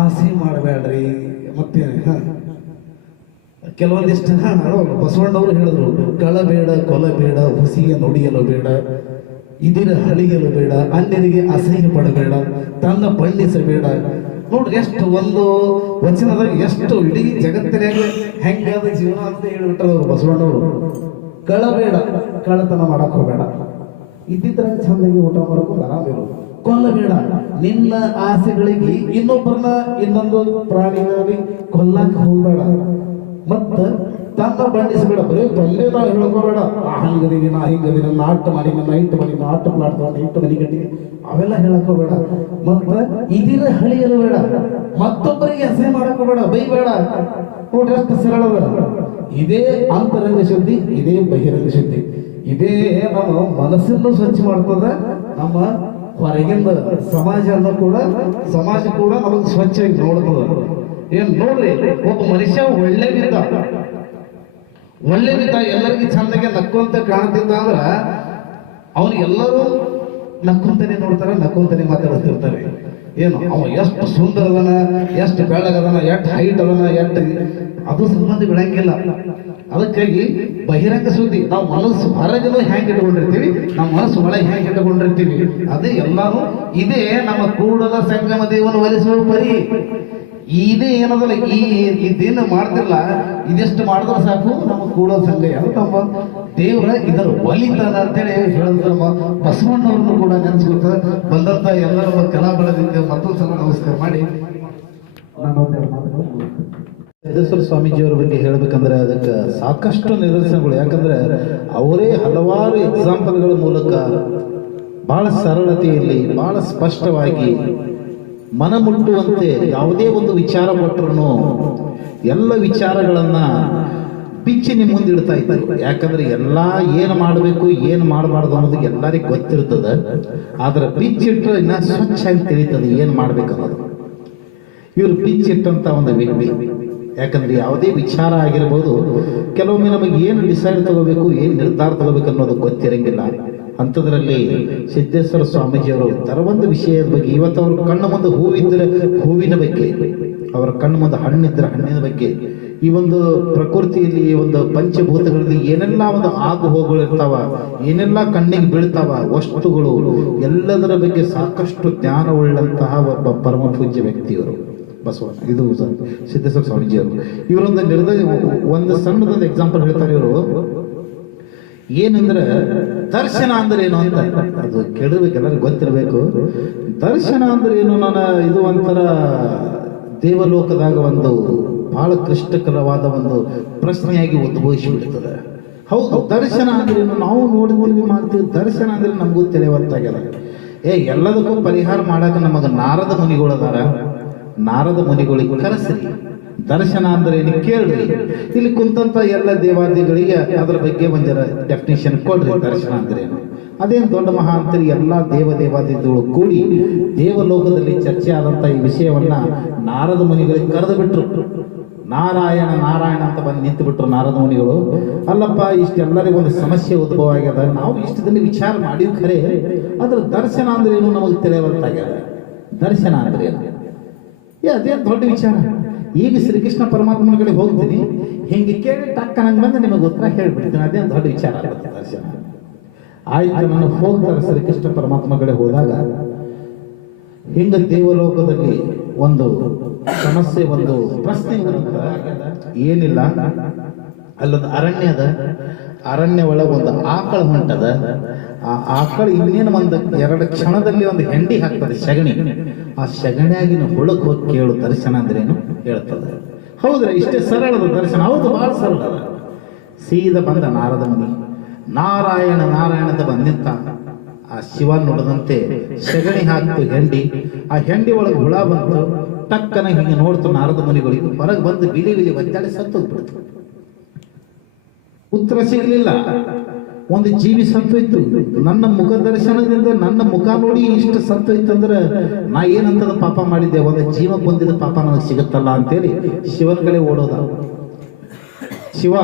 ಆಸೆ ಮಾಡಬೇಡ್ರಿ. ಮತ್ತೆ ಕೆಲವೊಂದಿಷ್ಟು ಬಸವಣ್ಣವರು ಹೇಳಿದ್ರು, ಕಳಬೇಡ, ಕೊಲಬೇಡ, ಹುಸಿಯ ನುಡಿಯಲು ಬೇಡ, ಇದಿರ ಹಳಿಯಲು ಬೇಡ, ಅನ್ಯರಿಗೆ ಅಸಹ್ಯ ಪಡಬೇಡ, ತನ್ನ ಬಣ್ಣಿಸಬೇಡ. ನೋಡ್ರಿ ಎಷ್ಟು ಒಂದು ವಚನದಾಗ ಎಷ್ಟು ಇಡೀ ಜಗತ್ತಿನಾಗ ಹೆಂಗಾದ ಜೀವನ ಅಂತ ಹೇಳಿಬಿಟ್ರು ಬಸವಣ್ಣವರು. ಕಳಬೇಡ, ಕಳ್ಳತನ ಮಾಡಕ್ ಹೋಗಬೇಡ, ಇದ್ದಿದ್ರಾಗ ಚಂದಾಗಿ ಊಟ ಮಾಡ್ಕೊಂಡು ಆರಾಮಿರು. ಕೊಲ್ಲಬೇಡ, ನಿನ್ನ ಆಸೆಗಳಿಗೆ ಇನ್ನೊಬ್ಬರನ್ನ ಇನ್ನೊಂದು ಪ್ರಾಣಿಗಳಲ್ಲಿ ಕೊಲ್ಲಕ್ಕೆ ಹೋಗ್ಬೇಡ. ಮತ್ತ ತನ್ನ ಬಣ್ಣಿಸಬೇಡ, ಬರೀ ಬಲ್ಲೆದ ಹೇಳ್ಕೋಬೇಡ. ಹಂಗದೀನಿ, ನಾ ಹಿಂಗದೀನಿ, ನಾಟ್ ಮಾಡಿ, ನೈಟ್ ಮಾಡಿ, ನಾಟ್ ಪ್ಲಾಟ್ ತಗೊಂಡು 8 ಮನೆ ಕಟ್ಟಿ, ಅವೆಲ್ಲ ಹೇಳಕೋಬೇಡ. ಮತ್ತ ಇದಿರ ಹಳಿಯಲು ಬೇಡ, ಮತ್ತೊಬ್ಬರಿಗೆ ಅಸಹ್ಯ ಮಾಡಕೋಬೇಡ, ಬೈಬೇಡ. ನೋಡ್ರಿ ಎಷ್ಟು ಸರಳದ. ಇದೇ ಅಂತರಂಗ ಶುದ್ಧಿ, ಇದೇ ಬಹಿರಂಗ ಶುದ್ಧಿ. ಇದೇ ನಮ್ಮ ಮನಸ್ಸನ್ನು ಸ್ವಚ್ಛ ಮಾಡ್ತದ. ನಮ್ಮ ಹೊರಗಿಂದ ಸಮಾಜ ಕೂಡ ನಮಗೆ ಸ್ವಚ್ಛವಾಗಿ ನೋಡ್ತದ. ಏನ್ ನೋಡ್ರಿ, ಒಬ್ಬ ಮನುಷ್ಯ ಒಳ್ಳೆ ಬಿದ್ದ ಎಲ್ಲರಿಗೂ ಚಂದಾಗೆ ನಕ್ಕೊಂತ ಕಾಣ್ತಿದ್ದ ಅಂದ್ರ ಅವ್ರಿಗೆಲ್ಲರೂ ನಕ್ಕೊಂತಾನೆ ನೋಡ್ತಾರ, ನಕ್ಕೊಂತಾನೆ ಮಾತಾಡ್ತಿರ್ತಾರೆ. ಏನು ಅವ ಎಷ್ಟು ಸುಂದರ ಅದನ, ಎಷ್ಟು ಬೆಳಗದನ, ಎಷ್ಟು ಹೈಟ್ ಅದನ, ಎಷ್ಟು ಅದು ಸಂಬಂಧ ಬೆಳಂಗಿಲ್ಲ. ಅದಕ್ಕಾಗಿ ಬಹಿರಂಗ ಸುದ್ದಿ, ನಾವು ಮನಸ್ಸು ಹೊರಗಲು ಹೆಂಗೆ ಇಟ್ಕೊಂಡಿರ್ತೀವಿ, ನಮ್ಮ ಮನಸ್ಸು ಒಳಗೆ ಹೆಂಗೆ ಇಟ್ಕೊಂಡಿರ್ತೀವಿ, ಅದೇ ಎಲ್ಲಾನು. ಇದೇ ನಮ್ಮ ಕೂಡಲ ಸಂಗಮ ದೇವನು ಒಲಿಸುವ ಪರಿ. ಇದೇ ಏನದಲ್ಲ, ಇದೇನು ಮಾಡ್ತಿಲ್ಲ, ಇದೆಷ್ಟು ಮಾಡಿದ್ರೆ ಸಾಕು ನಮ್ಮ ಕೂಡಲ ಸಂಘ ಅದು ನಮ್ಮ ದೇವರ ಇದರ ಒಲಿತನ ಅಂತೇಳಿ ಹೇಳಿದ್ರೆ ನಮ್ಮ ಬಸವಣ್ಣವ್ರನ್ನು ಕೂಡ ನೆನೆಸ್ಕೊತ ಬಂದಂತ ಎಲ್ಲರ ಕಲಾ ಬಳಗಕ್ಕೆ ಮತ್ತೊಂದು ಸಲ ನಮಸ್ಕಾರ ಮಾಡಿ ನಾನು ಸಿದ್ದೇಶ್ವರ ಸ್ವಾಮೀಜಿಯವರ ಬಗ್ಗೆ ಹೇಳಬೇಕಂದ್ರೆ ಅದಕ್ಕೆ ಸಾಕಷ್ಟು ನಿದರ್ಶನಗಳು. ಯಾಕಂದ್ರೆ ಅವರೇ ಹಲವಾರು ಎಕ್ಸಾಂಪಲ್ಗಳ ಮೂಲಕ ಬಹಳ ಸರಳತೆಯಲ್ಲಿ, ಬಹಳ ಸ್ಪಷ್ಟವಾಗಿ, ಮನಮುಟ್ಟುವಂತೆ ಯಾವುದೇ ಒಂದು ವಿಚಾರ ಕೊಟ್ಟರು ಎಲ್ಲ ವಿಚಾರಗಳನ್ನ ಬಿಚ್ಚಿ ನಿಮ್ಮ ಮುಂದಿಡ್ತಾ ಇದ್ರು. ಯಾಕಂದ್ರೆ ಎಲ್ಲ ಏನು ಮಾಡಬೇಕು, ಏನು ಮಾಡಬಾರ್ದು ಅನ್ನೋದು ಎಲ್ಲರಿಗೂ ಗೊತ್ತಿರ್ತದೆ. ಆದ್ರೆ ಬಿಚ್ಚಿಟ್ರೆ ಇನ್ನ ಸ್ವಚ್ಛಾಗಿ ತಿಳಿತದೆ ಏನು ಮಾಡ್ಬೇಕು ಅನ್ನೋದು. ಇವರು ಬಿಚ್ಚಿಟ್ಟಂತ ಒಂದು ವ್ಯಕ್ತಿ. ಯಾಕಂದ್ರೆ ಯಾವುದೇ ವಿಚಾರ ಆಗಿರ್ಬೋದು, ಕೆಲವೊಮ್ಮೆ ನಮಗೆ ಏನು ಡಿಸೈಡ್ ತಗೋಬೇಕು, ಏನು ನಿರ್ಧಾರ ತಗೋಬೇಕು ಅನ್ನೋದು ಗೊತ್ತಿರಂಗಿಲ್ಲ. ಅಂಥದ್ರಲ್ಲಿ ಸಿದ್ದೇಶ್ವರ ಸ್ವಾಮೀಜಿಯವರು ಒಂದು ವಿಷಯದ ಬಗ್ಗೆ, ಇವತ್ತು ಅವ್ರ ಕಣ್ಣು ಮುಂದೆ ಹೂವಿದ್ದರೆ ಹೂವಿನ ಬಗ್ಗೆ, ಅವರ ಕಣ್ಣು ಮುಂದೆ ಹಣ್ಣಿದ್ರೆ ಹಣ್ಣಿನ ಬಗ್ಗೆ, ಈ ಒಂದು ಪ್ರಕೃತಿಯಲ್ಲಿ ಒಂದು ಪಂಚಭೂತಗಳಲ್ಲಿ ಏನೆಲ್ಲ ಒಂದು ಆಗು ಹೋಗುಗಳಿರ್ತಾವ, ಏನೆಲ್ಲ ಕಣ್ಣಿಗೆ ಬೀಳ್ತಾವ ವಸ್ತುಗಳು, ಎಲ್ಲದರ ಬಗ್ಗೆ ಸಾಕಷ್ಟು ಜ್ಞಾನವುಳ್ಳಂತಹ ಒಬ್ಬ ಪರಮ ಪೂಜ್ಯ ವ್ಯಕ್ತಿಯವರು ಬಸವಣ್ಣ. ಇದು ಸಿದ್ದೇಶ್ವರ ಸ್ವಾಮೀಜಿಯವರು. ಇವರೊಂದು ಒಂದು ಸಣ್ಣದೊಂದು ಎಕ್ಸಾಂಪಲ್ ಹೇಳ್ತಾರೆ ಇವರು. ಏನಂದ್ರೆ ದರ್ಶನ ಅಂದ್ರೆ ಏನು ಅಂತ ಅದು ಕೇಳಿರ್ಬೇಕು, ಎಲ್ಲರಿಗೂ ಗೊತ್ತಿರಬೇಕು. ದರ್ಶನ ಅಂದ್ರೆ ಏನು, ಇದು ಒಂಥರ ದೇವಲೋಕದಾಗ ಒಂದು ಬಹಳ ಕ್ಲಿಷ್ಟಕರವಾದ ಒಂದು ಪ್ರಶ್ನೆಯಾಗಿ ಉದ್ಭವಿಸಿಬಿಡ್ತದೆ. ಹೌದು, ದರ್ಶನ ಅಂದ್ರೆ ಏನು, ನಾವು ನೋಡ್ತೀವಿ ಮಾಡ್ತೀವಿ, ದರ್ಶನ ಅಂದ್ರೆ ನಮಗೂ ತಿಳಿಯುವಂತಾಗ್ಯದ. ಎಲ್ಲದಕ್ಕೂ ಪರಿಹಾರ ಮಾಡಕ್ಕೆ ನಮಗೆ ನಾರದ ಮುನಿಗಳು ಅದಾರ. ನಾರದ ಮುನಿಗಳಿಗೆ ಕರೆಸ್ರಿ, ದರ್ಶನ ಅಂದ್ರೆ ಏನು ಕೇಳ್ರಿ. ಇಲ್ಲಿ ಕುಂತಂತ ಎಲ್ಲ ದೇವಾದಿಗಳಿಗೆ ಅದರ ಬಗ್ಗೆ ಒಂದರ ಡೆಫಿನೇಷನ್ ಕೊಡ್ರಿ, ದರ್ಶನ ಅಂದ್ರೆ ಏನು. ಅದೇನು ದೊಡ್ಡ ಮಹಾ ಅಂತೇಳಿ ಎಲ್ಲ ದೇವಾದಿಗಳು ಕೂಡಿ ದೇವಲೋಕದಲ್ಲಿ ಚರ್ಚೆ ಆದಂತ ಈ ವಿಷಯವನ್ನ ನಾರದ ಮುನಿಗಳಿಗೆ ಕರೆದು ಬಿಟ್ರು. ನಾರಾಯಣ ನಾರಾಯಣ ಅಂತ ಬಂದು ನಿಂತು ಬಿಟ್ರು ನಾರದ ಮುನಿಗಳು. ಅಲ್ಲಪ್ಪ, ಇಷ್ಟೆಲ್ಲರಿಗೂ ಒಂದು ಸಮಸ್ಯೆ ಉದ್ಭವ ಆಗ್ಯದ, ನಾವು ಇಷ್ಟದಲ್ಲಿ ವಿಚಾರ ಮಾಡಿವ್ ಖರೆ, ಅದ್ರ ದರ್ಶನ ಅಂದ್ರೆ ಏನು ನಮಗೆ ತಿಳಿಯುವಂತಾಗ್ಯದ. ದರ್ಶನ ಅಂದ್ರೆ ಏನು, ಅದೇನು ದೊಡ್ಡ ವಿಚಾರ. ಈಗ ಶ್ರೀಕೃಷ್ಣ ಪರಮಾತ್ಮನ ಕಡೆ ಹೋಗ್ತೀನಿ, ಹಿಂಗೆ ಕೇಳಿ ಟಕ್ಕ ನಂಗೆ ಬಂದು ನಿಮಗೆ ಉತ್ತರ ಹೇಳ್ಬಿಡ್ತೀನಿ, ಅದೇನು ದೊಡ್ಡ ವಿಚಾರ ಆಗುತ್ತೆ ದರ್ಶನ. ಆಯ್ತು, ನಾನು ಹೋಗ್ತಾರೆ ಶ್ರೀಕೃಷ್ಣ ಪರಮಾತ್ಮ ಕಡೆ ಹೋದಾಗ ಹಿಂಗ ದೇವಲೋಕದಲ್ಲಿ ಒಂದು ಸಮಸ್ಯೆ, ಒಂದು ಪ್ರಶ್ನೆ ಏನಿಲ್ಲ. ಅಲ್ಲೊಂದು ಅರಣ್ಯ ಅದ, ಅರಣ್ಯ ಒಳಗೆ ಒಂದು ಆಕಳ ಹೊಂಟದ. ಆ ಆಕಳ ಇನ್ನೇನು ಒಂದು 2 ಕ್ಷಣದಲ್ಲಿ ಒಂದು ಹೆಂಡಿ ಹಾಕ್ತದೆ, ಸಗಣಿ. ಆ ಸಗಣಿಯಾಗಿನ ಹೊಳಕ್ ಹೋಗಿ ಕೇಳು ದರ್ಶನ ಅಂದ್ರೇನು ಹೇಳ್ತದೆ. ಹೌದ್ರಿ, ಇಷ್ಟೇ ಸರಳದ ದರ್ಶನ. ಹೌದು, ಬಹಳ ಸರಳ. ಸೀದಾ ಬಂದ ನಾರದ ಮುನಿ, ನಾರಾಯಣ ನಾರಾಯಣ ಅಂತ ಬಂದಿತ್ತ. ಆ ಶಿವ ನೋಡದಂತೆ ಸಗಣಿ ಹಾಕ್ತು ಹೆಂಡಿ. ಆ ಹೆಂಡಿ ಒಳಗೆ ಹುಳ ಬಂತು. ಟಕ್ಕನ ಹಿಂಗೆ ನೋಡ್ತು ನಾರದ ಮುನಿಗಳಿಗೆ. ಹೊರಗೆ ಬಂದು ಬಿಲಿ ಬಿಲಿ ಒದ್ದಾಡಿ ಸತ್ತೋಗ್ಬಿಡ್ತು. ಉತ್ತರ ಸಿಗಲಿಲ್ಲ. ಒಂದು ಜೀವಿ ಸತ್ತೋಯ್ತು. ನನ್ನ ಮುಖ ದರ್ಶನದಿಂದ ನನ್ನ ಮುಖ ನೋಡಿ ಇಷ್ಟು ಸತ್ತೋಯ್ತು ಅಂದ್ರೆ ನಾ ಏನಂತದ ಪಾಪ ಮಾಡಿದ್ದೆ, ಒಂದು ಜೀವ ಬಂದಿದ್ದ ಪಾಪ ನನಗೆ ಸಿಗುತ್ತಲ್ಲ ಅಂತೇಳಿ ಶಿವನ ಕಡೆ ಓಡೋದ. ಶಿವ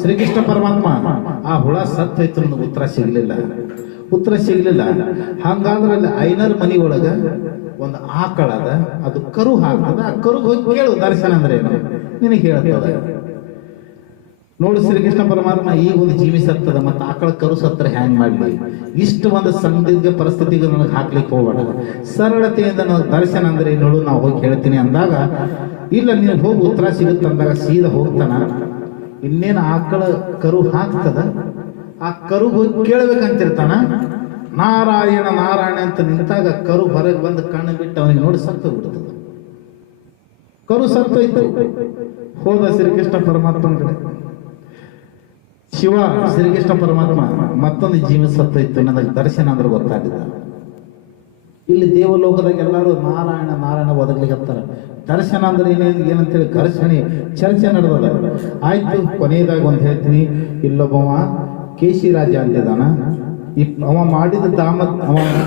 ಶ್ರೀಕೃಷ್ಣ ಪರಮಾತ್ಮ ಆ ಹುಳ ಸತ್ತೋಯ್ತು, ನನಗೆ ಉತ್ತರ ಸಿಗ್ಲಿಲ್ಲ. ಹಂಗಾದ್ರೆ ಅಲ್ಲಿ ಐನರ್ ಮನಿ ಒಳಗ ಒಂದು ಆಕಳ ಅದ, ಅದು ಕರು ಹಾಕ್ತದ. ಆ ಕರುಗೆ ಹೋಗಿ ಕೇಳು ದರ್ಶನ ಅಂದ್ರೆ ಏನು, ನಿನಗೆ ಹೇಳ್ತದ. ನೋಡು ಶ್ರೀಕೃಷ್ಣ ಪರಮಾತ್ಮ ಈಗ ಒಂದು ಜೀವಿ ಸತ್ತದ, ಮತ್ತೆ ಆಕಳ ಕರು ಸತ್ತರ ಹ್ಯಾಂಗ್ ಮಾಡ್ಲಿ? ಇಷ್ಟು ಒಂದು ಸಂದಿಗ್ಧ ಪರಿಸ್ಥಿತಿಗೆ ನನಗೆ ಹಾಕ್ಲಿಕ್ಕೆ ಹೋಗ್ಬೇಡ, ಸರಳತೆಯಿಂದ ನನಗೆ ದರ್ಶನ ಅಂದ್ರೆ ನೋಡು ನಾವು ಹೋಗಿ ಹೇಳ್ತೀನಿ ಅಂದಾಗ, ಇಲ್ಲ ನೀನು ಹೋಗಿ ಉತ್ತರ ಸಿಗುತ್ತೆ ಅಂದಾಗ ಸೀದಾ ಹೋಗ್ತಾನ. ಇನ್ನೇನು ಆಕಳ ಕರು ಹಾಕ್ತದ, ಆ ಕರು ಹೋಗಿ ಕೇಳ್ಬೇಕಂತಿರ್ತಾನ. ನಾರಾಯಣ ನಾರಾಯಣ ಅಂತ ನಿಂತಾಗ ಕರು ಹೊರಗೆ ಬಂದು ಕಣ್ಣು ಬಿಟ್ಟು ಅವನಿಗೆ ನೋಡಿ ಸತ್ತು ಬಿಡ್ತದ. ಕರು ಸತ್ತೋಯ್ತು. ಹೋದ ಶ್ರೀಕೃಷ್ಣ ಪರಮಾತ್ಮನ ಕಡೆ. ಶಿವ ಶ್ರೀಕೃಷ್ಣ ಪರಮಾತ್ಮ ಮತ್ತೊಂದು ಜೀವ ಸತ್ತೋಯ್ತು, ನನಗೆ ದರ್ಶನ ಅಂದ್ರೆ ಗೊತ್ತಾಗಿಲ್ಲ. ಇಲ್ಲಿ ದೇವಲೋಕದಾಗ ಎಲ್ಲರೂ ನಾರಾಯಣ ನಾರಾಯಣ ಒದಗ್ಲಿಕ್ಕತ್ತಾರ. ದರ್ಶನ ಅಂದ್ರೆ ಏನಂತೇಳಿ ಘರ್ಷಣೆ ಚರ್ಚೆ ನಡೆದದ. ಆಯ್ತು, ಕೊನೆಯದಾಗ ಒಂದು ಹೇಳ್ತೀನಿ. ಇಲ್ಲೊಬ್ಬವ ಕೇಶಿ ರಾಜ ಅಂತಿದ್ದಾನ. ಅವ ಮಾಡಿದ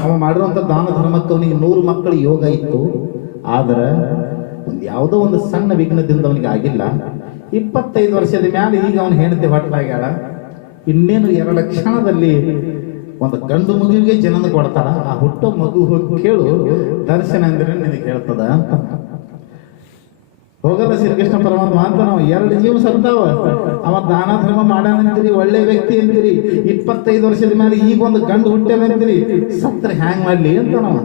ಅವ ಮಾಡಿರುವಂತ ದಾನ ಧರ್ಮಕ್ಕೆ ಅವನಿಗೆ 100 ಮಕ್ಕಳ ಯೋಗ ಇತ್ತು. ಆದ್ರೆ ಯಾವುದೋ ಒಂದು ಸಣ್ಣ ವಿಘ್ನದಿಂದ ಅವನಿಗೆ ಆಗಿಲ್ಲ. 25 ವರ್ಷದ ಮ್ಯಾಲೆ ಈಗ ಅವನು ಹೆಂಡತಿ ಹೊಟ್ಟಲಾಗ್ಯಾಳ. ಇನ್ನೇನು 2 ಕ್ಷಣದಲ್ಲಿ ಒಂದು ಗಂಡು ಮಗುವಿಗೆ ಜನನ ಕೊಡ್ತಾರ. ಆ ಹುಟ್ಟೋ ಮಗು ಹೋಗಿ ಕೇಳು ದರ್ಶನ ಅಂದ್ರೆ ನಿನಗೆ ಹೇಳ್ತದ ಅಂತ. ಹೋಗಲ್ಲ ಶ್ರೀಕೃಷ್ಣ ಪರಮಾತ್ಮ ಅಂತ. ನಾವು 2 ಜೀವ ಸತ್ತಾವ, ಅವ ದಾನ ಧರ್ಮ ಮಾಡ್ಯಾನಂತೀರಿ, ಒಳ್ಳೆ ವ್ಯಕ್ತಿ ಅಂತೀರಿ. 25 ವರ್ಷದ ಮೇಲೆ ಈಗ ಒಂದು ಗಂಡು ಹುಟ್ಟ್ಯಾನಂತೀರಿ, ಸತ್ರ ಹ್ಯಾಂಗ್ ಮಾಡ್ಲಿ ಅಂತ ನಾವು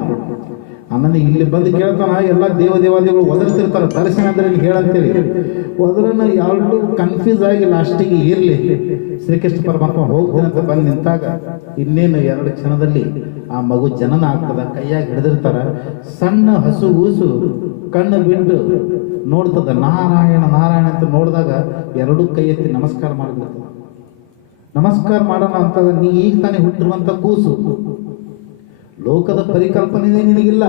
ಅನ್ನೋದು ಇಲ್ಲಿ ಬಂದು ಕೇಳ್ತಾನ. ಎಲ್ಲ ದೇವಾದಿಗಳು ಒದರ್ತಿರ್ತಾರ ದರ್ಶನ ಅಂದ್ರೆ ಹೇಳಂತೇಳಿ. ಒದರನ್ನ ಯಾರು ಕನ್ಫ್ಯೂಸ್ ಆಗಿ ಲಾಸ್ಟಿಗೆ ಇರ್ಲಿ. ಶ್ರೀಕೃಷ್ಣ ಪರಮಾತ್ಮ ಹೋಗ್ತಾನೆ ಅಂತ ಬಂದು ನಿಂತಾಗ ಇನ್ನೇನು 2 ಕ್ಷಣದಲ್ಲಿ ಆ ಮಗು ಜನನ ಆಗ್ತದ. ಕೈಯಾಗಿ ಹಿಡಿದಿರ್ತಾರ. ಸಣ್ಣ ಹಸು ಊಸು ಕಣ್ಣು ಬಿಟ್ಟು ನೋಡ್ತದ. ನಾರಾಯಣ ನಾರಾಯಣ ಅಂತ ನೋಡಿದಾಗ 2 ಕೈ ಎತ್ತಿ ನಮಸ್ಕಾರ ಮಾಡ್ಬಿಡ್ತದ. ನಮಸ್ಕಾರ ಮಾಡೋಣ ಅಂತ ನೀ ಈಗ ತಾನೇ ಹುಟ್ಟಿರುವಂತ ಕೂಸು, ಲೋಕದ ಪರಿಕಲ್ಪನೆ ನಿನಗಿಲ್ಲ.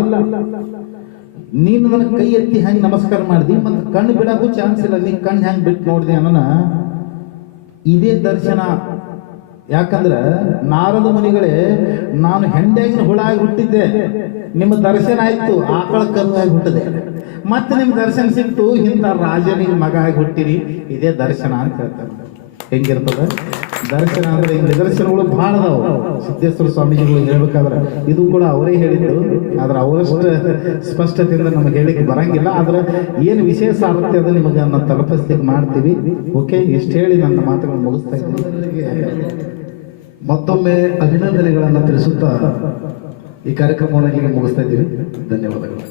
ನೀನು ನನ್ನ ಕೈ ಎತ್ತಿ ಹೆಂಗ್ ನಮಸ್ಕಾರ ಮಾಡಿದಿ, ಮತ್ತೆ ಕಣ್ಣು ಬಿಡಕ್ಕೂ ಚಾನ್ಸ್ ಇಲ್ಲ. ನೀ ಕಣ್ಣು ಹೆಂಗ್ ಬಿಟ್ಟು ನೋಡಿದೆ ಅನ್ನೋಣ. ಇದೇ ದರ್ಶನ. ಯಾಕಂದ್ರೆ ನಾರದ ಮುನಿಗಳೇ, ನಾನು ಹೆಂಡಾಗಿನ ಹುಳ ಆಗಿ ಹುಟ್ಟಿದ್ದೆ, ನಿಮ್ಮ ದರ್ಶನ ಆಯ್ತು ಆಕಳ ಕರು ಆಗಿ ಹುಟ್ಟಿದೆ. ಮತ್ತೆ ನಿಮ್ ದರ್ಶನ ಸಿಕ್ತು, ಇಂಥ ರಾಜನಿಗೆ ಮಗ ಆಗಿ ಹುಟ್ಟಿರಿ. ಇದೇ ದರ್ಶನ ಅಂತ ಹೇಳ್ತಾರೆ. ಹೆಂಗಿರ್ತದ ದರ್ಶನ ಅಂದ್ರೆ ಈ ನಿದರ್ಶನಗಳು ಬಹಳ ಅದಾವ. ಸಿದ್ದೇಶ್ವರ ಸ್ವಾಮೀಜಿಗಳು ಹೇಳ್ಬೇಕಾದ್ರೆ ಇದು ಕೂಡ ಅವರೇ ಹೇಳಿದ್ದು. ಆದ್ರೆ ಅವರಷ್ಟು ಸ್ಪಷ್ಟತೆಯಿಂದ ನಮಗೆ ಹೇಳಿಕ್ಕೆ ಬರಂಗಿಲ್ಲ. ಆದ್ರೆ ಏನು ವಿಶೇಷ ಆಗುತ್ತೆ ಅದು ನಿಮಗೆ ನಾವು ತಲುಪಿಸ್ಲಿಕ್ಕೆ ಮಾಡ್ತೀವಿ. ಓಕೆ, ಇಷ್ಟು ಹೇಳಿ ನನ್ನ ಮಾತುಗಳನ್ನು ಮುಗಿಸ್ತಾ ಇದ್ದೀನಿ. ಮತ್ತೊಮ್ಮೆ ಅಭಿನಂದನೆಗಳನ್ನು ತಿಳಿಸುತ್ತಾ ಈ ಕಾರ್ಯಕ್ರಮವನ್ನು ಹೀಗೆ ಮುಗಿಸ್ತಾ ಇದ್ದೀವಿ. ಧನ್ಯವಾದಗಳು.